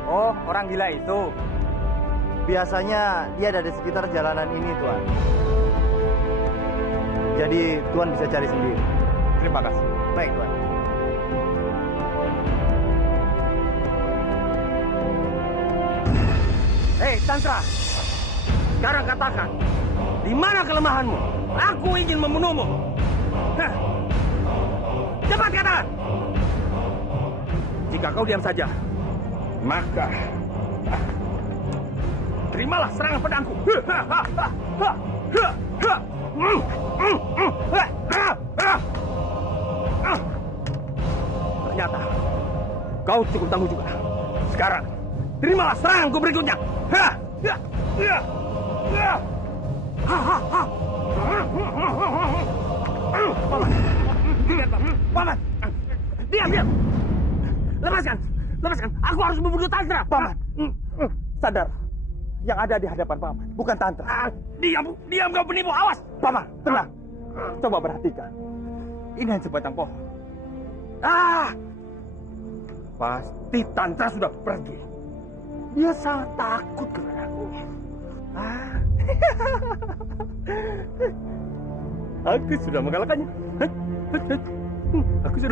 Oh, orang gila itu. Biasanya dia ada di sekitar jalanan ini, Tuan. Jadi, Tuan bisa cari sendiri. Terima kasih. Baik, Tuan. Hei, Tantra. Sekarang katakan, di mana kelemahanmu? Aku ingin membunuhmu. Hah. Cepat katakan. Jika kau diam saja, maka terimalah serangan pedangku. Ternyata kau cukup tangguh juga. Sekarang terimalah seranganku berikutnya. Paman, diam. Lepaskan. Aku harus membunuh Tantra. Paman, sadar. Yang ada di hadapan Paman bukan Tantra. Diam kau penipu, awas. Paman, tenang. Coba perhatikan. Ini hanya sebatang pohon. Pasti Tantra sudah pergi. Dia sangat takut kepadaku. Aku sudah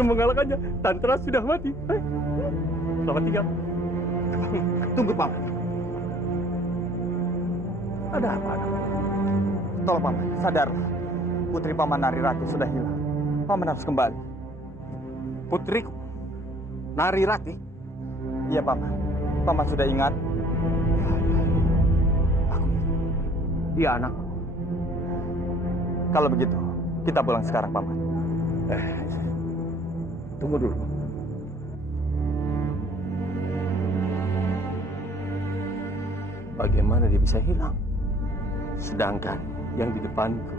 mengalahkannya. Tantra sudah mati. Selamat tinggal. Tunggu, Paman. Ada apa? Tolong Paman, sadarlah. Putri Paman Narirati sudah hilang. Paman harus kembali. Putriku? Narirati? Iya Paman. Paman sudah ingat? Dia anakku. Kalau begitu, kita pulang sekarang Paman. Tunggu dulu. Bagaimana dia bisa hilang? Sedangkan yang di depanku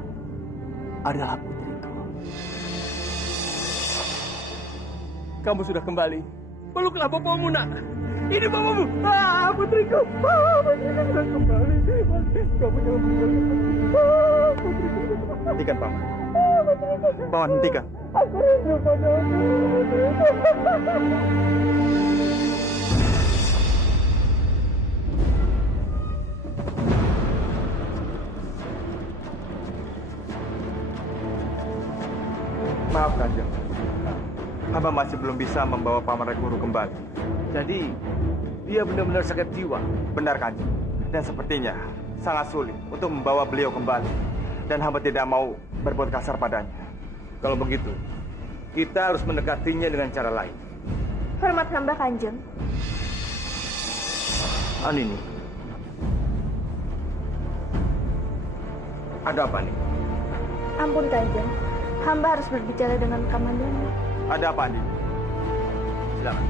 adalah putriku. Kamu sudah kembali. Peluklah bapamu, nak. Ini bapamu. Putriku. Putriku sudah kembali. Kamu jangan meninggalkan putriku. Hentikan Paman. Paman, hentikan. Aku rindu padamu. Maaf Kanjeng, hamba masih belum bisa membawa Paman Rekuru kembali. Jadi, dia benar-benar sakit jiwa. Benar Kanjeng, dan sepertinya sangat sulit untuk membawa beliau kembali. Dan hamba tidak mau berbuat kasar padanya. Kalau begitu, kita harus mendekatinya dengan cara lain. Hormat hamba Kanjeng. Anini, ada apa nih? Ampun Kanjeng, hamba harus berbicara dengan Kamandanu. Ada apa, Andi? Silakan.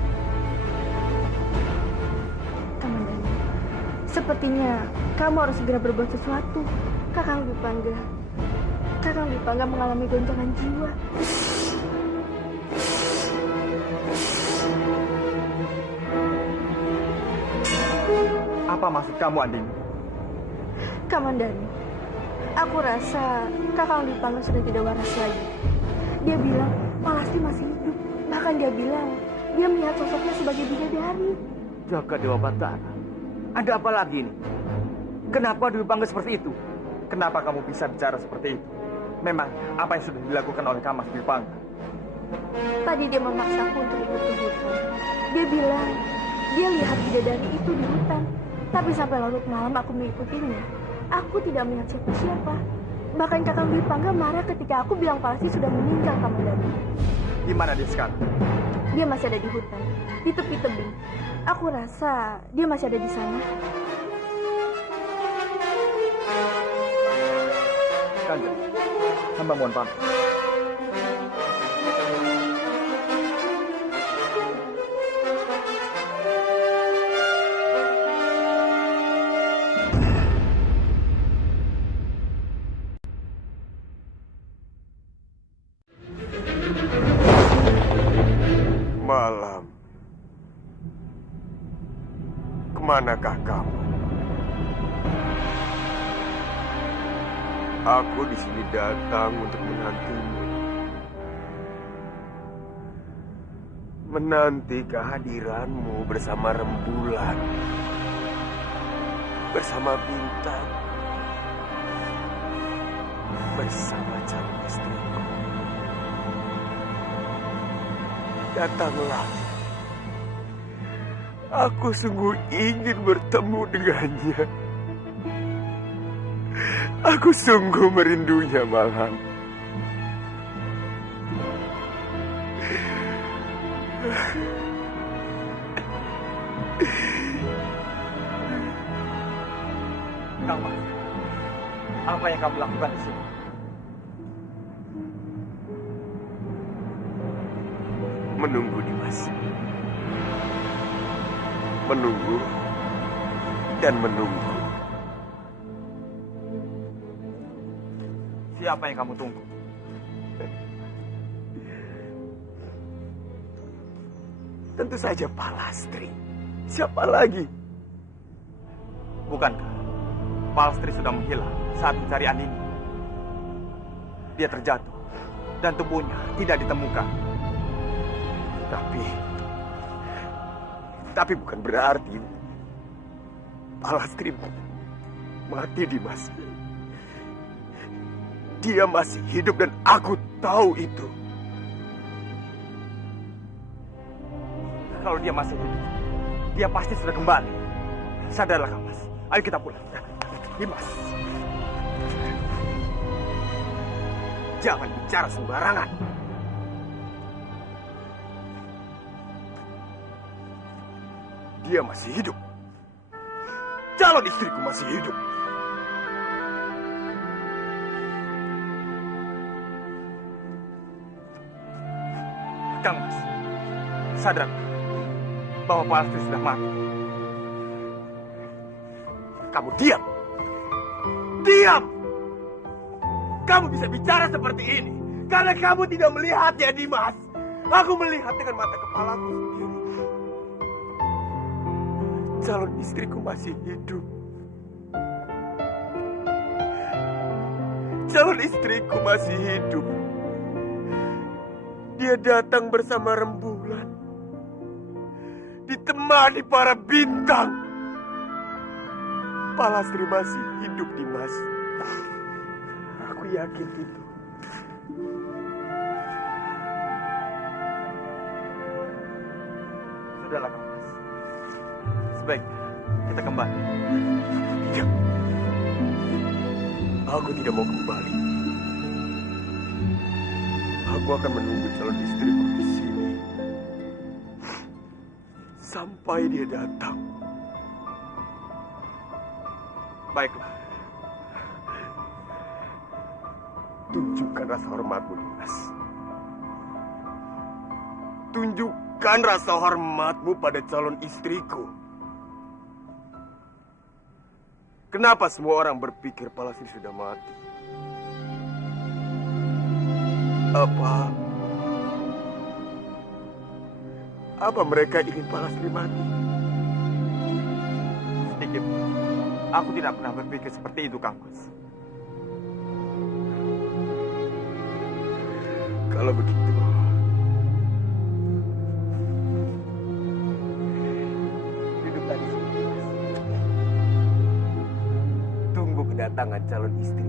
Kamandanu, sepertinya kamu harus segera berbuat sesuatu. Kakang Dipangga mengalami goncangan jiwa. Apa maksud kamu, Andini? Kamandanu, aku rasa Kakang Dipangga sudah tidak waras lagi. Dia bilang Palasti masih hidup. Bahkan dia bilang dia melihat sosoknya sebagai bidadari. Jaga Dewa Batara. Ada apa lagi nih? Kenapa Dipangga seperti itu? Kenapa kamu bisa bicara seperti itu? Memang apa yang sudah dilakukan oleh Kamas Dipangga? Tadi dia memaksaku untuk ikut ke hutan. Dia bilang dia lihat bidadari itu di hutan. Tapi sampai larut malam aku mengikutinya. Aku tidak melihat siapa-siapa. Bahkan Kakang Dipangga marah ketika aku bilang Palasti sudah meninggal, Kamandanu. Di mana dia sekarang? Dia masih ada di hutan, di tepi tebing. Aku rasa dia masih ada di sana. Kanjeng, hamba mohon pamit. Malam. Kemanakah kamu? Aku di sini datang untuk menantimu. Menanti kehadiranmu bersama rembulan. Bersama bintang. Bersama calon istriku. Datanglah. Aku sungguh ingin bertemu dengannya. Aku sungguh merindunya malam. Kamas, apa yang kamu lakukan di sini? Menunggu, Dimas. Menunggu dan menunggu. Siapa yang kamu tunggu? Tentu saja Palastri. Siapa lagi? Bukankah Palastri sudah menghilang saat mencari Andini? Dia terjatuh dan tubuhnya tidak ditemukan. Tapi bukan berarti Palastri mati, Dimas. Dia masih hidup dan aku tahu itu. Kalau dia masih hidup, dia pasti sudah kembali. Sadarlah, Kamas. Ayo kita pulang. Dimas. jangan bicara sembarangan. Dia masih hidup. Calon istriku masih hidup. Kang Mas, sadar bahwa Palastri sudah mati. Kamu diam. Diam! Kamu bisa bicara seperti ini karena kamu tidak melihatnya, Dimas. Aku melihat dengan mata kepalaku sendiri. Calon istriku masih hidup. Calon istriku masih hidup. Dia datang bersama rembulan, ditemani para bintang. Palastri masih hidup, Dimas. Aku yakin itu. Sudahlah, Kang Mas. Sebaiknya kita kembali. Tidak. Aku tidak mau kembali. Aku akan menunggu calon istriku di sini sampai dia datang. Baiklah. Tunjukkan rasa hormatmu, Dimas. Tunjukkan rasa hormatmu pada calon istriku. Kenapa semua orang berpikir Palastri sudah mati? Apa mereka ingin Palastri mati? Sedikit. Aku tidak pernah berpikir seperti itu, Kang Mas. Kalau begitu, duduklah di sini. Tunggu kedatangan calon istri.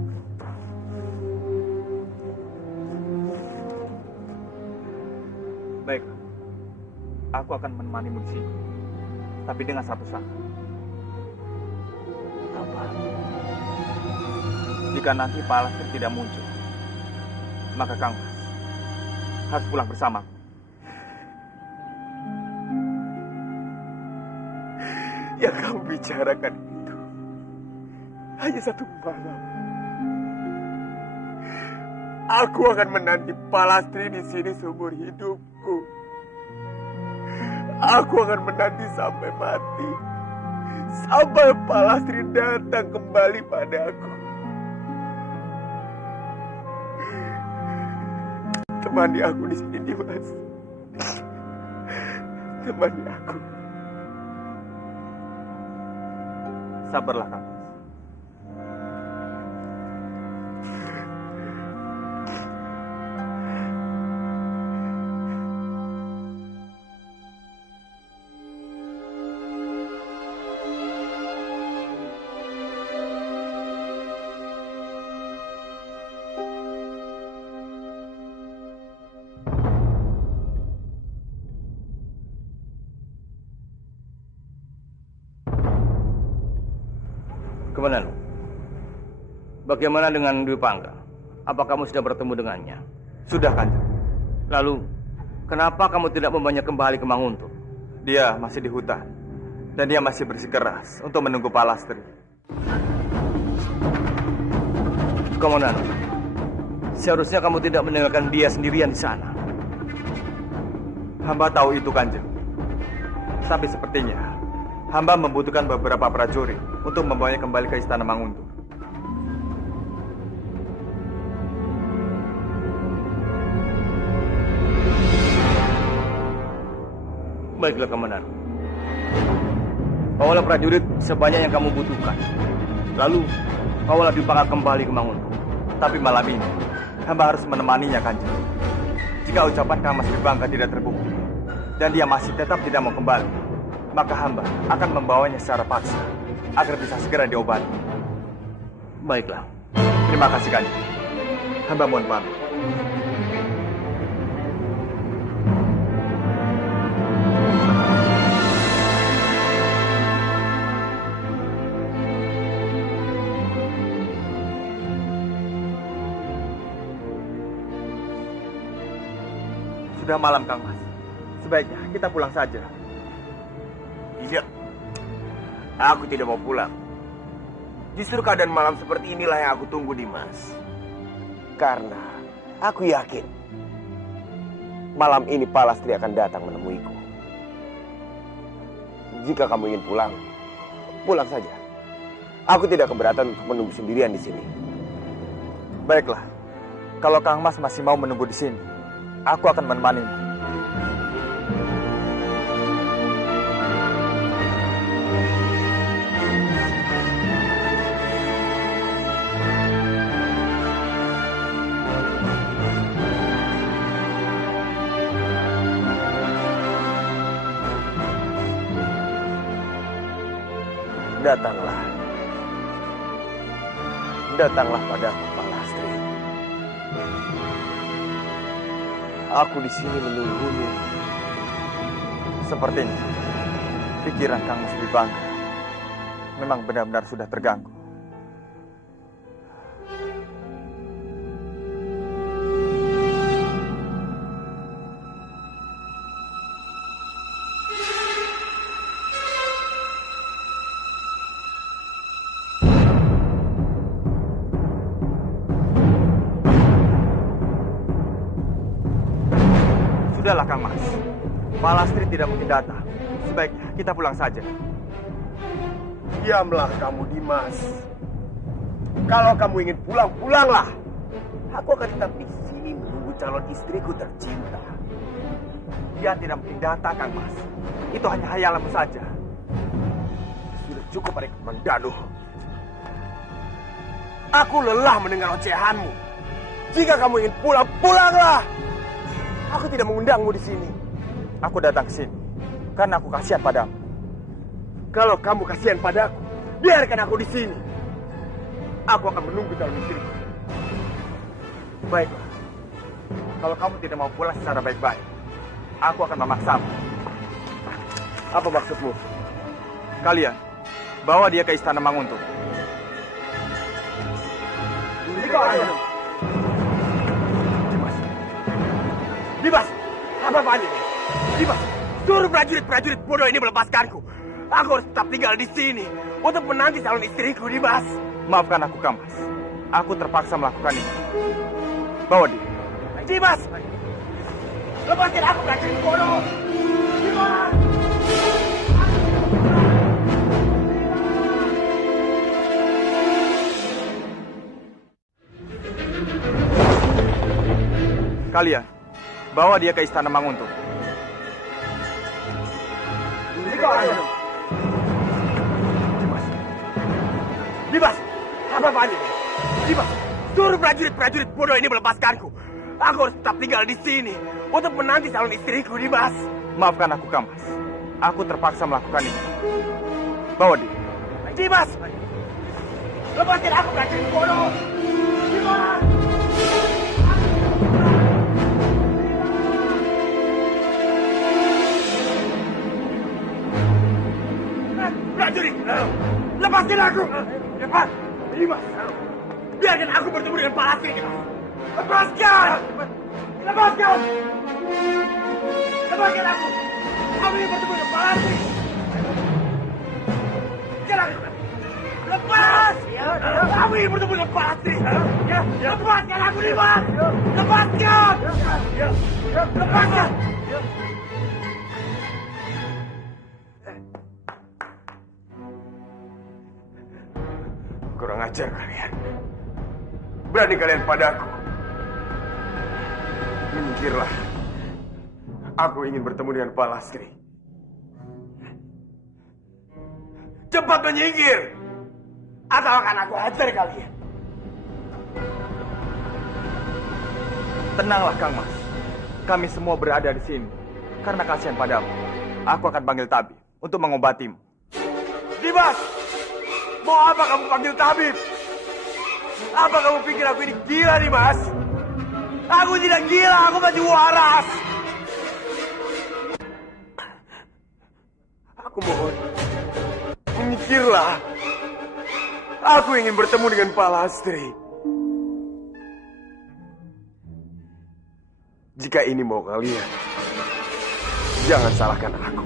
Baik, aku akan menemanimu di sini. Tapi dengan satu syarat. Apa? Jika nanti Palastri tidak muncul, maka Kang Mas harus pulang bersama. Yang kamu bicarakan itu hanya satu malam. Aku akan menanti Palastri di sini seumur hidupku. Aku akan menanti sampai mati. Sampai Palastri datang kembali padaku. Temani aku di sini, Dimas. Temani aku. Sabarlah, Kang. Kemana lu? Bagaimana dengan Dwi Pangga? Apa kamu sudah bertemu dengannya? Sudah, Kanjeng. Lalu, kenapa kamu tidak membawanya kembali ke Manguntuh? Dia masih di hutan. Dan dia masih bersikeras untuk menunggu Palastri. Komandan, seharusnya kamu tidak meninggalkan dia sendirian di sana. Hamba tahu itu, Kanjeng. Tapi sepertinya hamba membutuhkan beberapa prajurit untuk membawanya kembali ke Istana Manguntuh. Baiklah, Komandan. Bawalah prajurit sebanyak yang kamu butuhkan. Lalu, bawalah Dwi Pangga kembali ke Manguntuh. Tapi malam ini, hamba harus menemaninya, Kanjeng. Jika ucapan Kang Mas Dwi Pangga tidak terbukti, dan dia masih tetap tidak mau kembali, maka hamba akan membawanya secara paksa agar bisa segera diobati. Baiklah. Terima kasih, Kanjeng. Hamba mohon pamit. Sudah malam, Kang Mas. Sebaiknya kita pulang saja. Iya. Aku tidak mau pulang. Justru keadaan malam seperti inilah yang aku tunggu, Dimas. Karena aku yakin malam ini Palastri akan datang menemuiku. Jika kamu ingin pulang, pulang saja. Aku tidak keberatan untuk menunggu sendirian di sini. Baiklah. Kalau Kang Mas masih mau menunggu di sini, aku akan menemanimu. Datanglah. Datanglah padaku, Palastri. Aku di sini menunggumu. Sepertinya pikiran Kang Mas Bangga memang benar-benar sudah terganggu. Sudahlah, Kang Mas. Palastri tidak mungkin datang. Sebaiknya kita pulang saja. Diamlah kamu, Dimas. Kalau kamu ingin pulang, pulanglah. Aku akan tetap di sini menunggu calon istriku tercinta. Dia tidak mungkin datang, Kang Mas. Itu hanya hayalanmu saja. Sudah cukup, Arik Mandano. Aku lelah mendengar ocehanmu. Jika kamu ingin pulang, pulanglah. Aku tidak mengundangmu di sini. Aku datang ke sini karena aku kasihan padamu. Kalau kamu kasihan padaku, biarkan aku di sini. Aku akan menunggu calon istriku. Baiklah. Kalau kamu tidak mau pulang secara baik-baik, aku akan memaksamu. Apa maksudmu? Kalian bawa dia ke istana Manguntung. Dimas, apa-apaan ini? Dimas, suruh prajurit-prajurit bodoh ini melepaskanku. Aku harus tetap tinggal di sini untuk menanti calon istriku, Dimas. Maafkan aku, Kang Mas. Aku terpaksa melakukan ini. Bawa dia. Dimas, lepaskan aku, prajurit bodoh. Dimas. Kalian bawa dia ke istana Manguntung. Dimas, apa-apaan ini? Dimas, suruh prajurit-prajurit bodoh ini melepaskanku. Aku harus tetap tinggal di sini untuk menanti calon istriku, Dimas. Maafkan aku, Kang Mas. Aku terpaksa melakukan ini. Bawa dia. Dimas, lepaskan aku, prajurit bodoh. Dimas. Prajurit, lepaskan aku. Dimas, biarkan aku bertemu dengan Palastri. Lepaskan! Lepaskan! Lepaskan aku! Aku ingin bertemu dengan Palastri. Lepas! Aku ingin bertemu dengan Palastri. Lepaskan aku, Dimas! Lepaskan! Lepaskan! Kurang ajar kalian. Berani kalian padaku. Minggirlah. Aku ingin bertemu dengan Palastri. Cepat menyingkir, atau akan aku hajar kalian. Tenanglah, Kang Mas. Kami semua berada di sini karena kasihan padamu. Aku akan panggil tabib untuk mengobatimu. Dimas! Mau apa kamu panggil tabib? Apa kamu pikir aku ini gila, Dimas? Aku tidak gila, aku masih waras. Aku mohon, menyingkirlah. Aku ingin bertemu dengan Palastri. Jika ini mau kalian, jangan salahkan aku.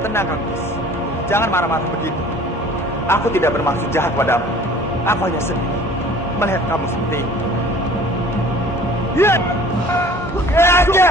Tenang, Kang Mas. Jangan marah-marah begitu. Aku tidak bermaksud jahat padamu. Aku hanya sedih melihat kamu seperti ini. Kejar dia.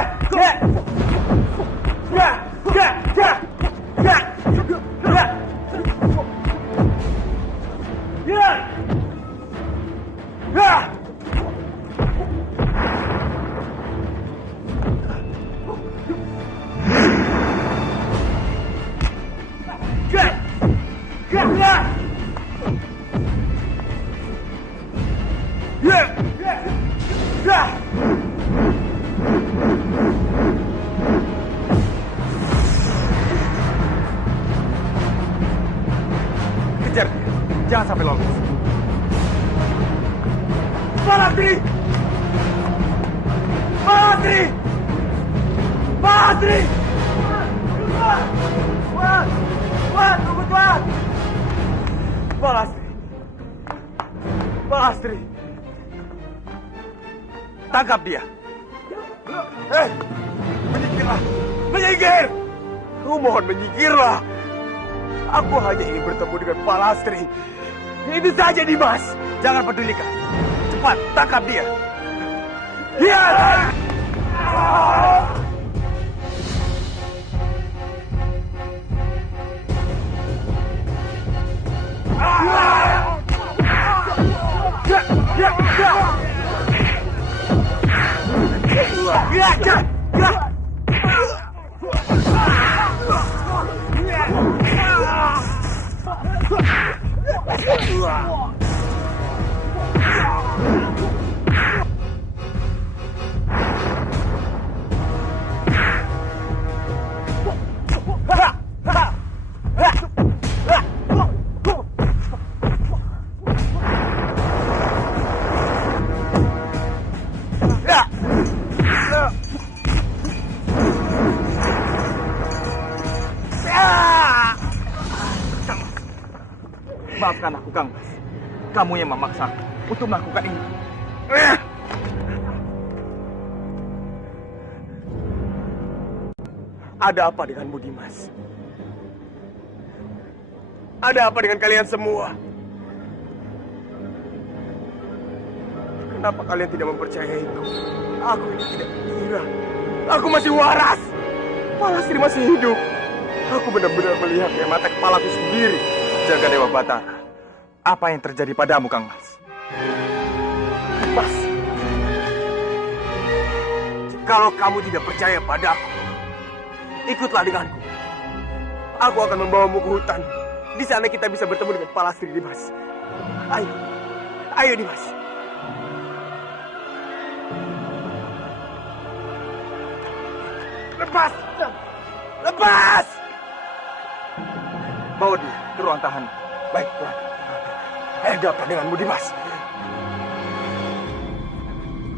Jangan sampai lolos. Palastri! Palastri! Palastri! Tuan, tunggu Tuan! Palastri! Palastri! Tangkap dia! Menyingkirlah! Menyingkir! Aku mohon menyingkirlah! Aku hanya ingin bertemu dengan Palastri. Itu saja, Dimas. Jangan pedulikan. Cepat, tangkap dia. Dia! Maafkan aku, Kang Mas. Kamu yang memaksa untuk melakukan ini. Ada apa denganmu, Dimas? Ada apa dengan kalian semua? Kenapa kalian tidak mempercayaiku? Aku ini tidak gila. Aku masih waras. Palastri masih hidup. Aku benar-benar melihat dengan mata kepalaku sendiri. Jaga Dewa Batara. Apa yang terjadi padamu, Kang Mas? Mas, kalau kamu tidak percaya padaku, ikutlah denganku. Aku akan membawamu ke hutan. Di sana kita bisa bertemu dengan Palastri, Dimas. Ayo, ayo Dimas. Lepas! Lepas! Bawa dia ke ruang tahanan. Baik, Tuan. Ada apa denganmu, Dimas?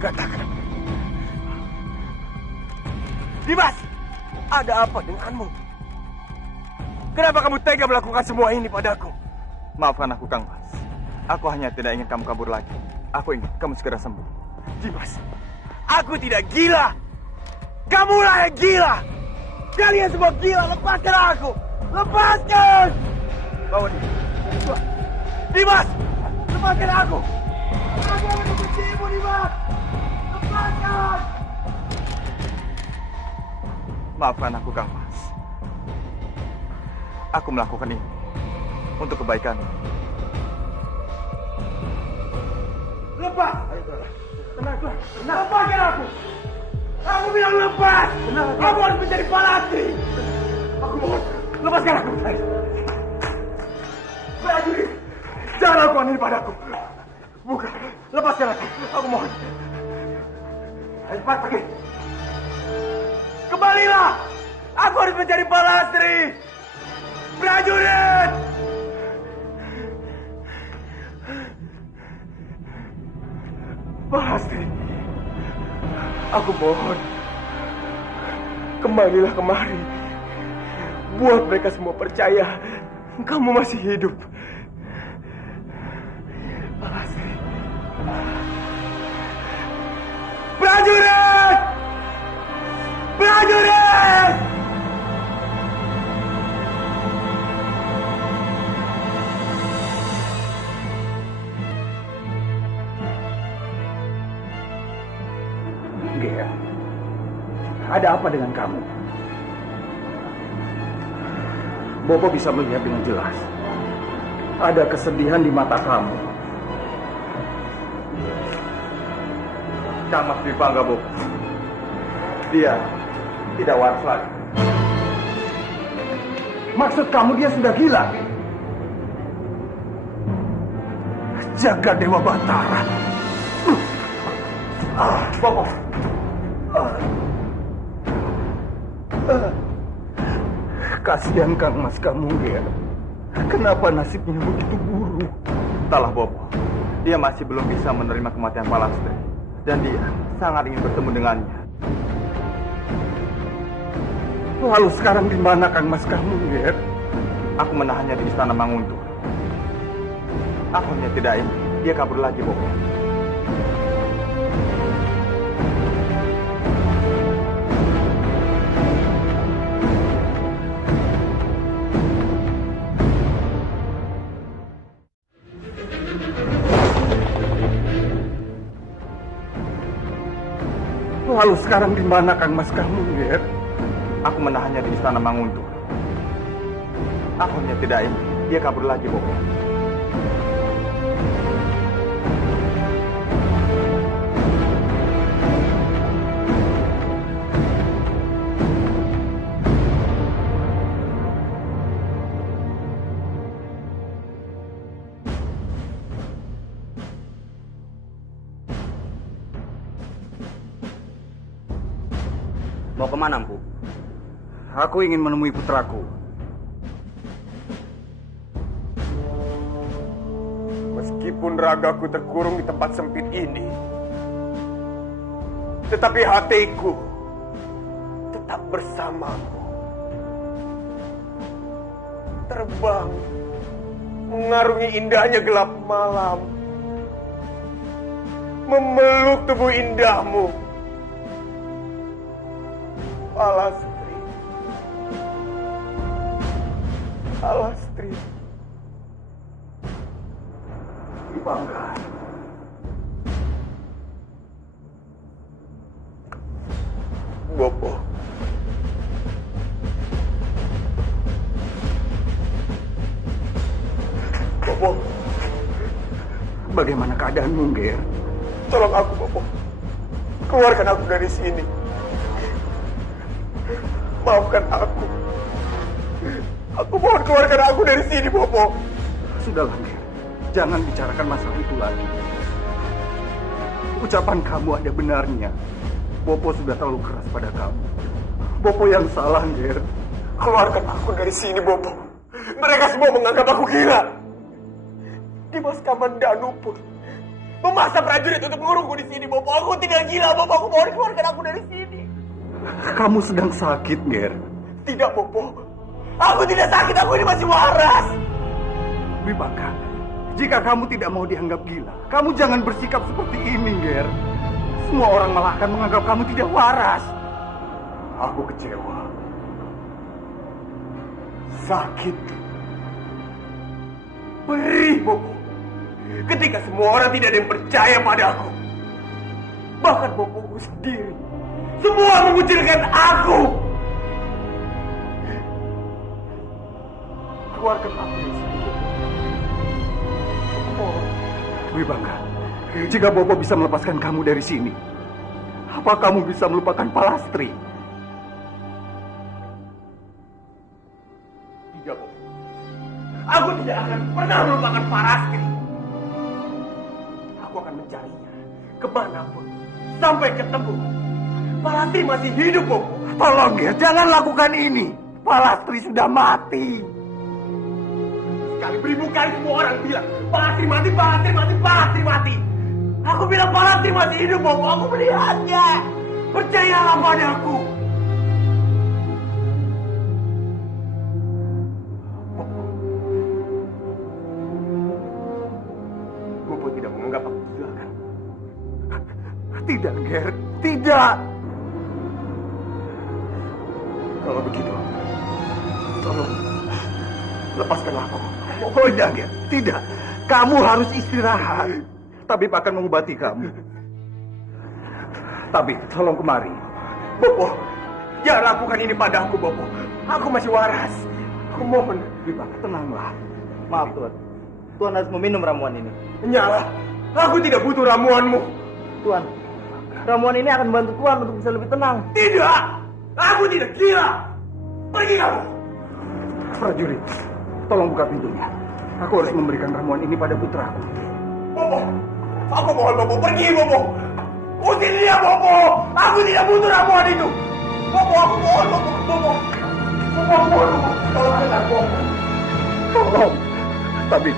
Katakan. Dimas, ada apa denganmu? Kenapa kamu tega melakukan semua ini padaku? Maafkan aku, Kang Mas. Aku hanya tidak ingin kamu kabur lagi. Aku ingin kamu segera sembuh. Dimas, aku tidak gila. Kamulah yang gila. Kalian semua gila. Lepaskan aku. Lepaskan. Bawa dia. Dimas, lepaskan aku. Aku akan membencimu, Dimas. Lepaskan. Maafkan aku, Kang Mas. Aku melakukan ini untuk kebaikan. Lepas. Tenang, tenang. Lepaskan aku. Aku bilang lepas. Aku harus menjadi Palastri. Aku mohon, lepaskan aku. Prajurit, jangan lakukan ini padaku. Bukan, lepaskan aku. Aku mohon. Ayo cepat pergi. Kembalilah. Aku harus menjadi Palastri. Prajurit! Palastri, aku mohon, kembalilah kemari. Buat mereka semua percaya kamu masih hidup. Palastri. Prajurit! Prajurit! Ger, ada apa dengan kamu? Bopo bisa melihat dengan jelas. Ada kesedihan di mata kamu. Kang Mas Dwipangga, Bopo. Dia tidak waras lagi. Maksud kamu dia sudah gila? Jaga Dewa Batara. Bopo. Kasihan Kang Mas kamu, Ger. Kenapa nasibnya begitu buruk? Entahlah, Bopo. Dia masih belum bisa menerima kematian Palastri. Dan dia sangat ingin bertemu dengannya. Lalu sekarang di mana Kang Mas kamu, Ger? Aku menahannya di Istana Manguntur. Aku hanya tidak ingin dia kabur lagi, Bopo. Lalu sekarang di mana Kang Mas kamu, Ger? Aku menahannya di Istana Manguntur. Aku hanya tidak ingin dia kabur lagi, Bopo. Mau kemana, Empu? Aku ingin menemui putraku. Meskipun ragaku terkurung di tempat sempit ini, tetapi hatiku tetap bersamamu. Terbang, mengarungi indahnya gelap malam, memeluk tubuh indahmu. Palastri. Palastri. Bangga. Bopo. Bopo. Bagaimana keadaanmu, Ger? Tolong aku, Bopo. Keluarkan aku dari sini. Maafkan aku. Aku mohon keluarkan aku dari sini, Bopo. Sudahlah, Ger. Jangan bicarakan masalah itu lagi. Ucapan kamu ada benarnya. Bopo sudah terlalu keras pada kamu. Bopo yang salah, Ger. Keluarkan aku dari sini, Bopo. Mereka semua menganggap aku gila. Dimas Kamandanu pun memaksa prajurit untuk mengurungku di sini, Bopo. Aku tidak gila, Bopo. Aku mohon keluarkan aku dari sini. Kamu sedang sakit, Ger. Tidak, Bopo. Aku tidak sakit. Aku ini masih waras. Dwipangga, jika kamu tidak mau dianggap gila, kamu jangan bersikap seperti ini, Ger. Semua orang malah akan menganggap kamu tidak waras. Aku kecewa. Sakit. Perih, Bopo. Ketika semua orang tidak ada yang percaya padaku. Bahkan Bopoku sendiri. Semua mengucilkan aku. Keluarkan aku dari sini. Dwipangga, jika Bopo bisa melepaskan kamu dari sini, apa kamu bisa melupakan Palastri? Tidak, Bopo. Aku tidak akan pernah melupakan Palastri. Aku akan mencarinya kemanapun sampai ketemu. Palastri masih hidup, Bopo. Tolong, Ger, jangan lakukan ini. Palastri sudah mati. kali, beribu kali semua orang bilang Pak Lastri mati, Pak Lastri mati, Pak Lastri mati. Aku bilang Pak Lastri masih hidup, Bopo. Aku melihatnya. Percayalah padaku. Bopo tidak menganggap aku gila kan? Tidak, Ger. Tidak. Kalau begitu, tolong lepaskanlah aku. Oh, tidak, Ger. Tidak. Kamu harus istirahat. Tabib akan mengobati kamu. Tabib, tolong kemari. Bopo, jangan lakukan ini padaku, Bopo. Aku masih waras. Aku mohon. Pak, tenanglah. Maaf, Tuan. Tuan harus meminum ramuan ini. Nyala. Aku tidak butuh ramuanmu. Tuan, ramuan ini akan membantu Tuan untuk bisa lebih tenang. Tidak. Aku tidak gila. Pergi kamu. Prajurit, tolong buka pintunya. Aku harus memberikan ramuan ini pada putraku. Bopo, aku mohon Bopo, pergi Bopo. Usir dia Bopo. Aku tidak butuh ramuan itu. Bopo, aku mohon Bopo. Bopo, aku mohon Bopo. Tolong aku. Tolong. Tapi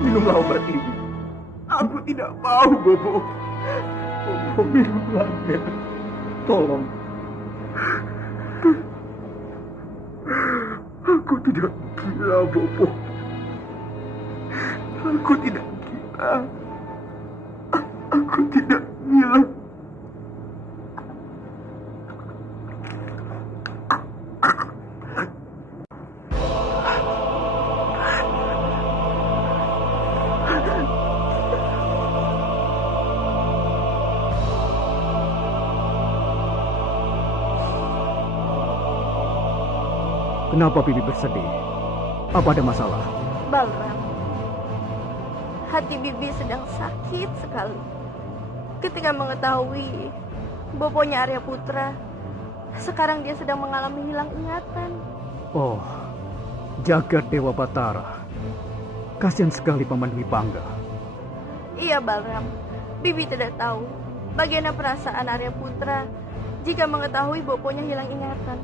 minumlah obat ini. Aku tidak mau Bopo. Bopo, minumlah. Tolong. Aku tidak gila, Bopo. Aku tidak gila. Aku tidak gila. Kenapa Bibi bersedih? Apa ada masalah? Balram, hati Bibi sedang sakit sekali ketika mengetahui boponya Arya Putra sekarang dia sedang mengalami hilang ingatan. Oh, jagat Dewa Batara. Kasihan sekali Paman Dwi Pangga. Iya Balram, Bibi tidak tahu bagaimana perasaan Arya Putra jika mengetahui boponya hilang ingatan.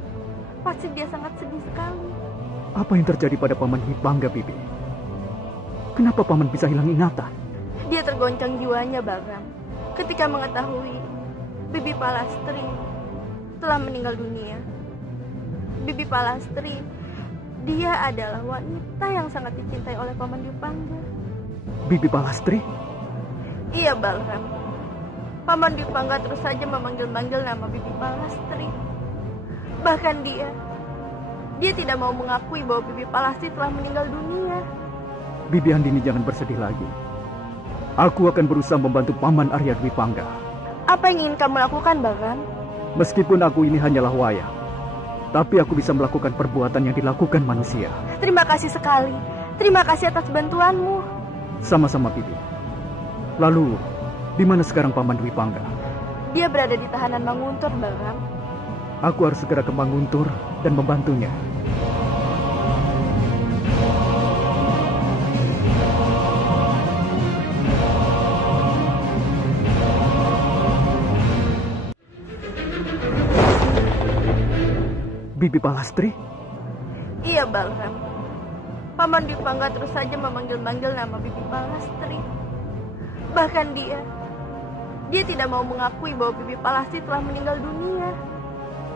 Pasti dia sangat sedih sekali. Apa yang terjadi pada Paman Dwi Pangga, Bibi? Kenapa Paman bisa hilang ingatan? Dia tergoncang jiwanya, Balram, ketika mengetahui Bibi Palastri telah meninggal dunia. Bibi Palastri, dia adalah wanita yang sangat dicintai oleh Paman Dwi Pangga. Bibi Palastri? Iya, Balram. Paman Dwi Pangga terus saja memanggil-manggil nama Bibi Palastri. Bahkan dia tidak mau mengakui bahwa Bibi Palastri telah meninggal dunia. Bibi Andini jangan bersedih lagi. Aku akan berusaha membantu Paman Arya Dwi Pangga. Apa yang ingin kamu lakukan, Balram? Meskipun aku ini hanyalah wayang, tapi aku bisa melakukan perbuatan yang dilakukan manusia. Terima kasih sekali. Terima kasih atas bantuanmu. Sama-sama, Bibi. Lalu, di mana sekarang Paman Dwi Pangga? Dia berada di tahanan Manguntur, Balram. Aku harus segera ke Manguntur dan membantunya. Bibi Palastri? Iya, Balram. Paman Dwi Pangga terus saja memanggil-manggil nama Bibi Palastri. Bahkan dia tidak mau mengakui bahwa Bibi Palastri telah meninggal dunia.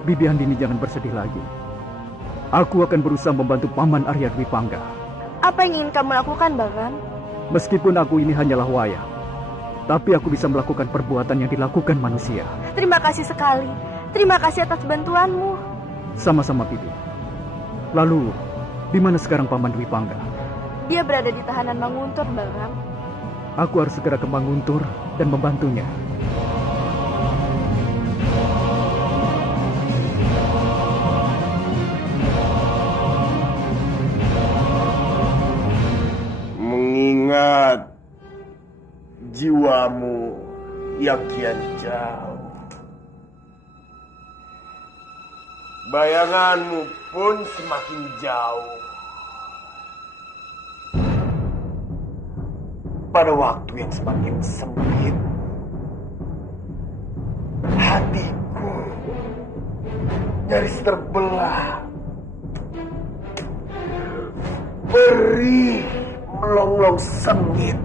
Bibi Andini jangan bersedih lagi. Aku akan berusaha membantu Paman Arya Dwi Pangga. Apa yang ingin kamu lakukan, Balram? Meskipun aku ini hanyalah wayang, tapi aku bisa melakukan perbuatan yang dilakukan manusia. Terima kasih sekali. Terima kasih atas bantuanmu. Sama-sama, Bibi. Lalu, di mana sekarang Paman Dwi Pangga? Dia berada di tahanan Manguntur, Balram. Aku harus segera ke Manguntur dan membantunya. Mengingat jiwamu yang kian jauh, bayanganmu pun semakin jauh. Pada waktu yang semakin sempit, hatiku nyaris terbelah. Perih melonglong sengit.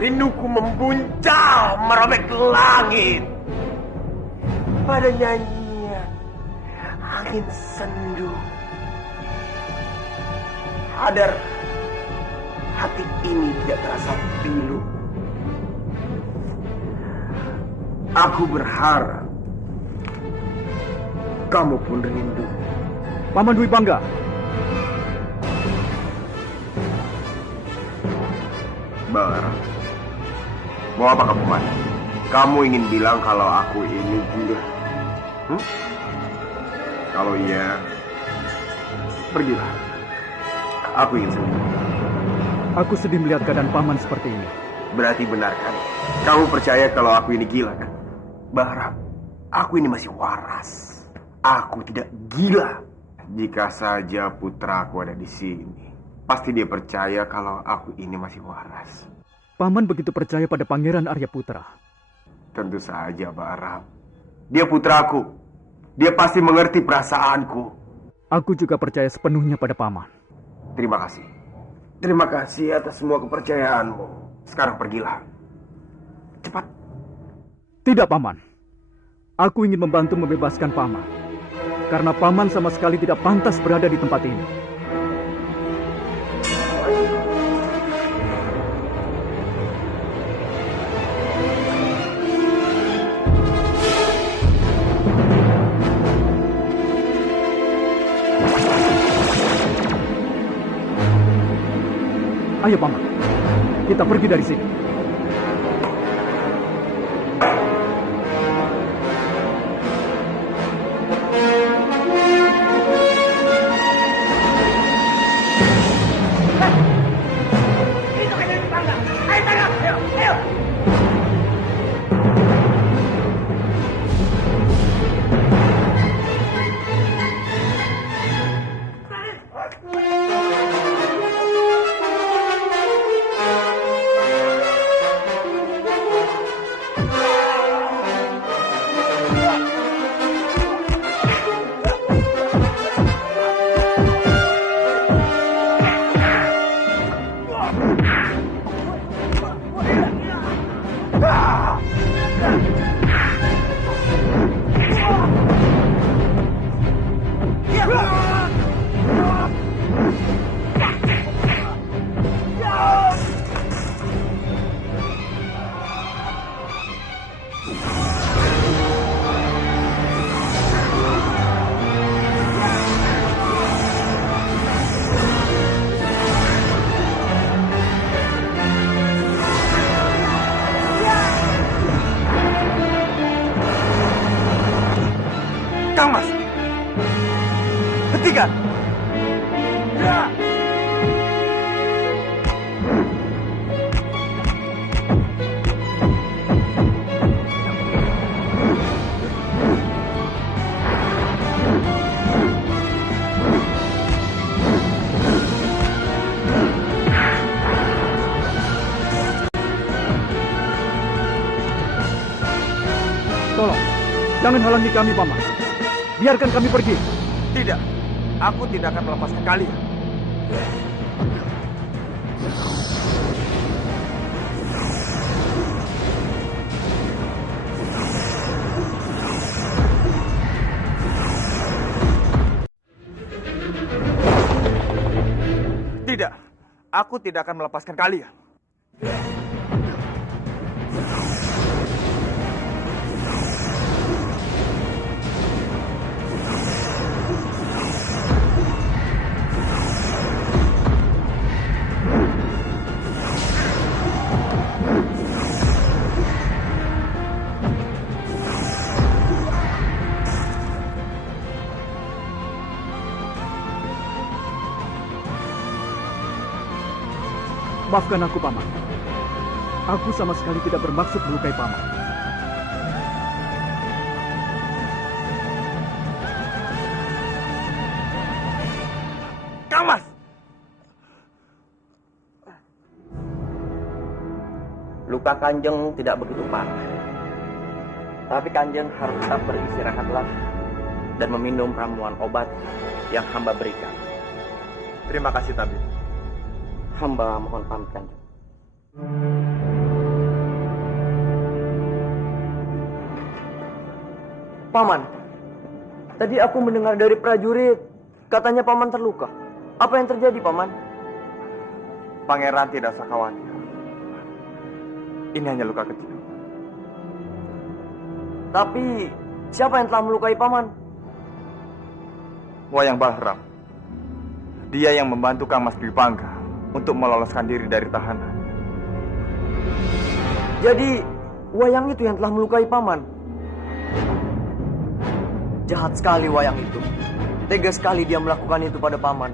Rinduku membuncah merobek langit. Pada nyanyian angin sendu. Hadar hati ini tidak terasa pilu. Aku berharap kamu pun rindu. Paman Dwi Bangga. Barang. Mau apa kamu, Man? Kamu ingin bilang kalau aku ini gila? Kalau iya, pergilah. Aku ingin sendiri. Aku sedih melihat keadaan paman seperti ini. Berarti benar kan? Kamu percaya kalau aku ini gila kan? Bahram, aku ini masih waras. Aku tidak gila. Jika saja putraku ada di sini, pasti dia percaya kalau aku ini masih waras. Paman begitu percaya pada Pangeran Arya Putra. Tentu saja, Bahram. Dia putraku. Dia pasti mengerti perasaanku. Aku juga percaya sepenuhnya pada paman. Terima kasih. Terima kasih atas semua kepercayaanmu. Sekarang pergilah. Cepat. Tidak, paman. Aku ingin membantu membebaskan paman. Karena paman sama sekali tidak pantas berada di tempat ini. Ayo, paman. Kita pergi dari sini. Kang Mas, hentikan! Tolong, jangan halangi kami, paman. Biarkan kami pergi. Tidak, aku tidak akan melepaskan kalian. Tidak, aku tidak akan melepaskan kalian. Maafkan aku, paman. Aku sama sekali tidak bermaksud melukai paman. Kang Mas! luka Kanjeng tidak begitu parah. Tapi Kanjeng harus tetap beristirahatlah dan meminum ramuan obat yang hamba berikan. Terima kasih, tabib. Hamba mohon pamit, Kanjeng. Paman, tadi aku mendengar dari prajurit, katanya Paman terluka. Apa yang terjadi, Paman? Pangeran tidak usah khawatir. Ini hanya luka kecil. Tapi, siapa yang telah melukai Paman? Wayang Balram. Dia yang membantu Kang Mas Dwi Pangga untuk meloloskan diri dari tahanan. Jadi, Wayang itu yang telah melukai Paman? Jahat sekali Wayang itu. Tega sekali dia melakukan itu pada Paman.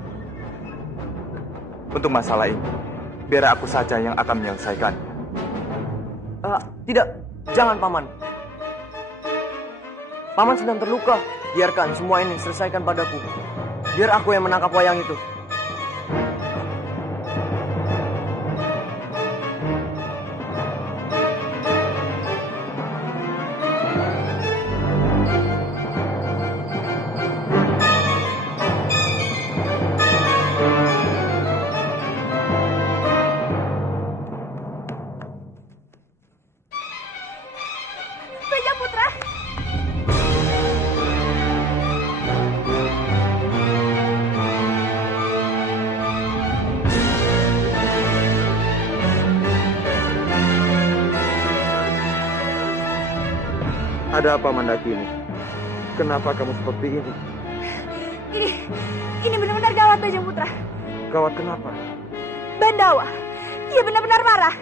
Untuk masalah ini, biar aku saja yang akan menyelesaikannya. Tidak, jangan Paman. Paman sedang terluka. Biarkan semua ini selesaikan padaku. Biar aku yang menangkap Wayang itu. Ada apa Mandakini? Kenapa kamu seperti ini? Ini benar-benar gawat, Bajang Putra. Gawat kenapa? Bandawa, dia benar-benar marah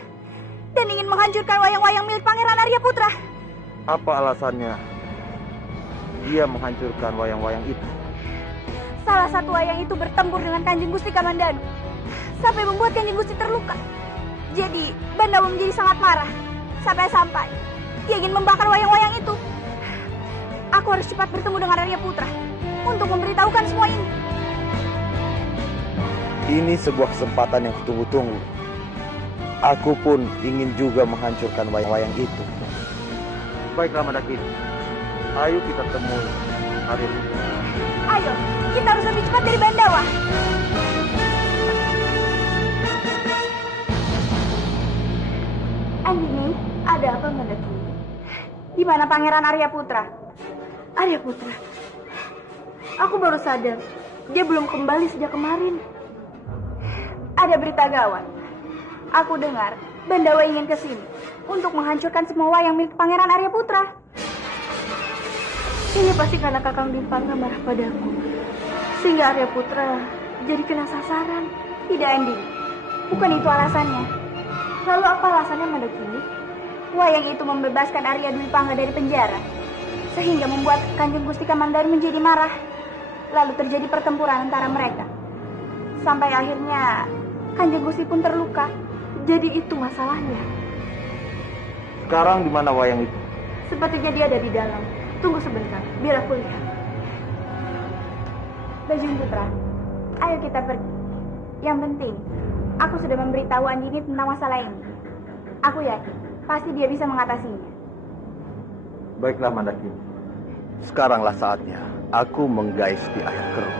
dan ingin menghancurkan wayang-wayang milik Pangeran Arya Putra. Apa alasannya dia menghancurkan wayang-wayang itu? Salah satu wayang itu bertempur dengan Kanjeng Gusti Kamandanu sampai membuat Kanjeng Gusti terluka. Jadi Bandawa menjadi sangat marah sampai-sampai dia ingin membakar wayang-wayang itu. Aku harus cepat bertemu dengan Arya Putra untuk memberitahukan semua ini. Ini sebuah kesempatan yang kutunggu-tunggu. Aku pun ingin juga menghancurkan wayang-wayang itu. Baiklah Mandakini, ayo kita temui Arya Putra. Ayo, kita harus lebih cepat dari Bandawa. Andini, ada apa Mandakini? Di mana Pangeran Arya Putra? Arya Putra. Aku baru sadar, dia belum kembali sejak kemarin. Ada berita gawat. Aku dengar Bandawa ingin ke sini untuk menghancurkan semua wayang milik Pangeran Arya Putra. Ini pasti karena Kakang Dimpangga marah padaku, sehingga Arya Putra jadi kena sasaran. Tidak, Andi. Bukan itu alasannya. Lalu apa alasannya Mandakini? Wayang itu membebaskan Arya Dwi Pangga dari penjara, sehingga membuat Kanjeng Gusti Kamandanu menjadi marah. Lalu terjadi pertempuran antara mereka. Sampai akhirnya Kanjeng Gusti pun terluka. Jadi itu masalahnya. Sekarang di mana wayang itu? Sepertinya dia ada di dalam. Tunggu sebentar, biar aku lihat. Bajang Putra, ayo kita pergi. Yang penting, aku sudah memberitahu Andini tentang masalah ini. Aku yakin, pasti dia bisa mengatasinya. Baiklah Mandakini. Sekaranglah saatnya aku menggais di air keruh.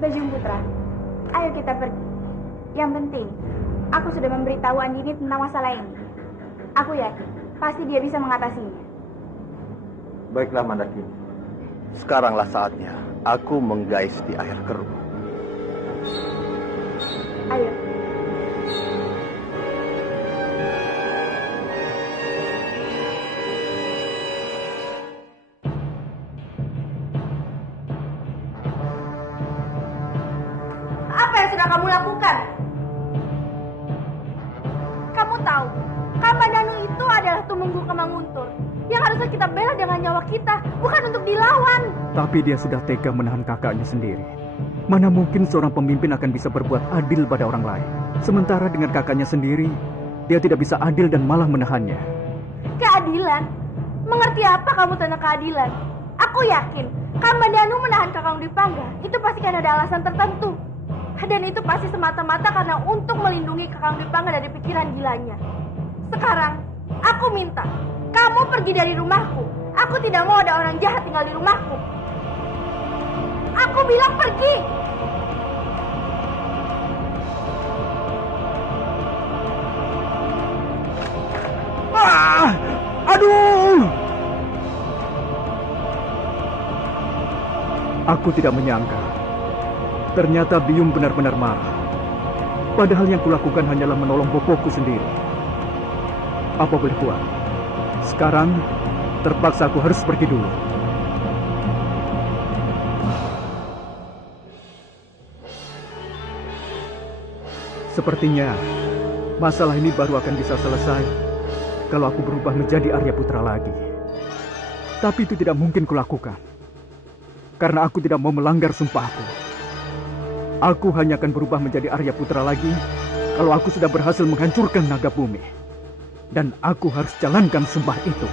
Bajang Putra, ayo kita pergi. Yang penting, aku sudah memberitahu Andini tentang masalah ini. Aku yakin, pasti dia bisa mengatasinya. Baiklah Mandakini. Sekaranglah saatnya aku menggais di air keruh. Ayo. Apa yang sudah kamu lakukan? Kamu tahu, Kamandanu itu adalah tumenggung Kamanguntur yang harusnya kita bela dengan nyawa kita, bukan untuk dilawan. Tapi dia sudah tega menahan kakaknya sendiri. Mana mungkin seorang pemimpin akan bisa berbuat adil pada orang lain. Sementara dengan kakaknya sendiri, dia tidak bisa adil dan malah menahannya. Keadilan? Mengerti apa kamu tentang keadilan? Aku Aku yakin Kamandanu menahan Kakang Dipangga itu pasti karena ada alasan tertentu. Dan itu pasti semata-mata karena untuk melindungi Kakang Dipangga dari pikiran gilanya. Sekarang, aku minta kamu pergi dari rumahku. Aku tidak mau ada orang jahat tinggal di rumahku. Aku bilang pergi. Aduh! Aku tidak menyangka. Ternyata Biung benar-benar marah. Padahal yang kulakukan hanyalah menolong bopoku sendiri. Apa boleh buat? Sekarang, terpaksa aku harus pergi dulu. Sepertinya, masalah ini baru akan bisa selesai kalau aku berubah menjadi Arya Putra lagi. Tapi itu tidak mungkin kulakukan. Karena aku tidak mau melanggar sumpahku. Aku hanya akan berubah menjadi Arya Putra lagi kalau aku sudah berhasil menghancurkan naga bumi. Dan aku harus jalankan sumpah itu.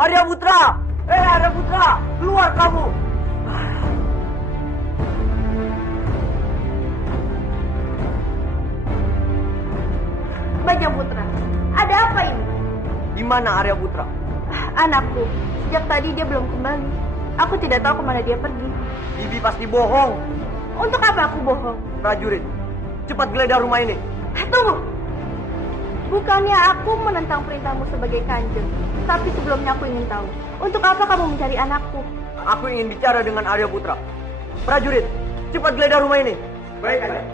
Arya Putra! Arya Putra! Keluar kamu! Bajang Putra, ada apa ini? Di mana Arya Putra? Anakku, sejak tadi dia belum kembali. Aku tidak tahu kemana dia pergi. Bibi pasti bohong. Untuk apa aku bohong? Prajurit, cepat geledah rumah ini. Tunggu. Bukannya aku menentang perintahmu sebagai kanjeng. Tapi sebelumnya aku ingin tahu, untuk apa kamu mencari anakku? Aku ingin bicara dengan Arya Putra. Prajurit, cepat geledah rumah ini. Baik, Kanjeng.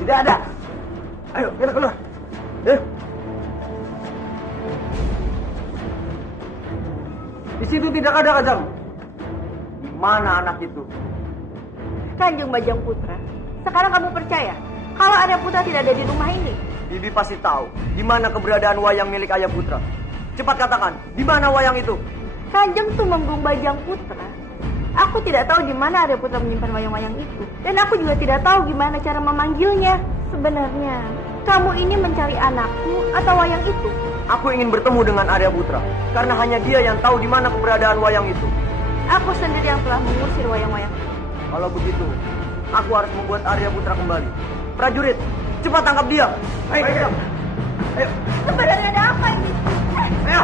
Tidak ada. Ayo, kita keluar. Di situ tidak ada, Kanjeng. Di mana anak itu? Kanjeng Bajang Putra, sekarang kamu percaya kalau Arya Putra tidak ada di rumah ini? Bibi pasti tahu di mana keberadaan wayang milik Arya Putra. Cepat katakan, di mana wayang itu? Kanjeng Tumenggung Bajang Putra, aku tidak tahu di mana Arya Putra menyimpan wayang-wayang itu. Dan aku juga tidak tahu gimana cara memanggilnya. Sebenarnya, kamu ini mencari anakku atau wayang itu? Aku ingin bertemu dengan Arya Putra, karena hanya dia yang tahu di mana keberadaan wayang itu. Aku sendiri yang telah mengusir wayang-wayang itu. Kalau begitu, aku harus membuat Arya Putra kembali. Prajurit, cepat tangkap dia. Ayo, Sebenarnya ada apa ini? Ayo.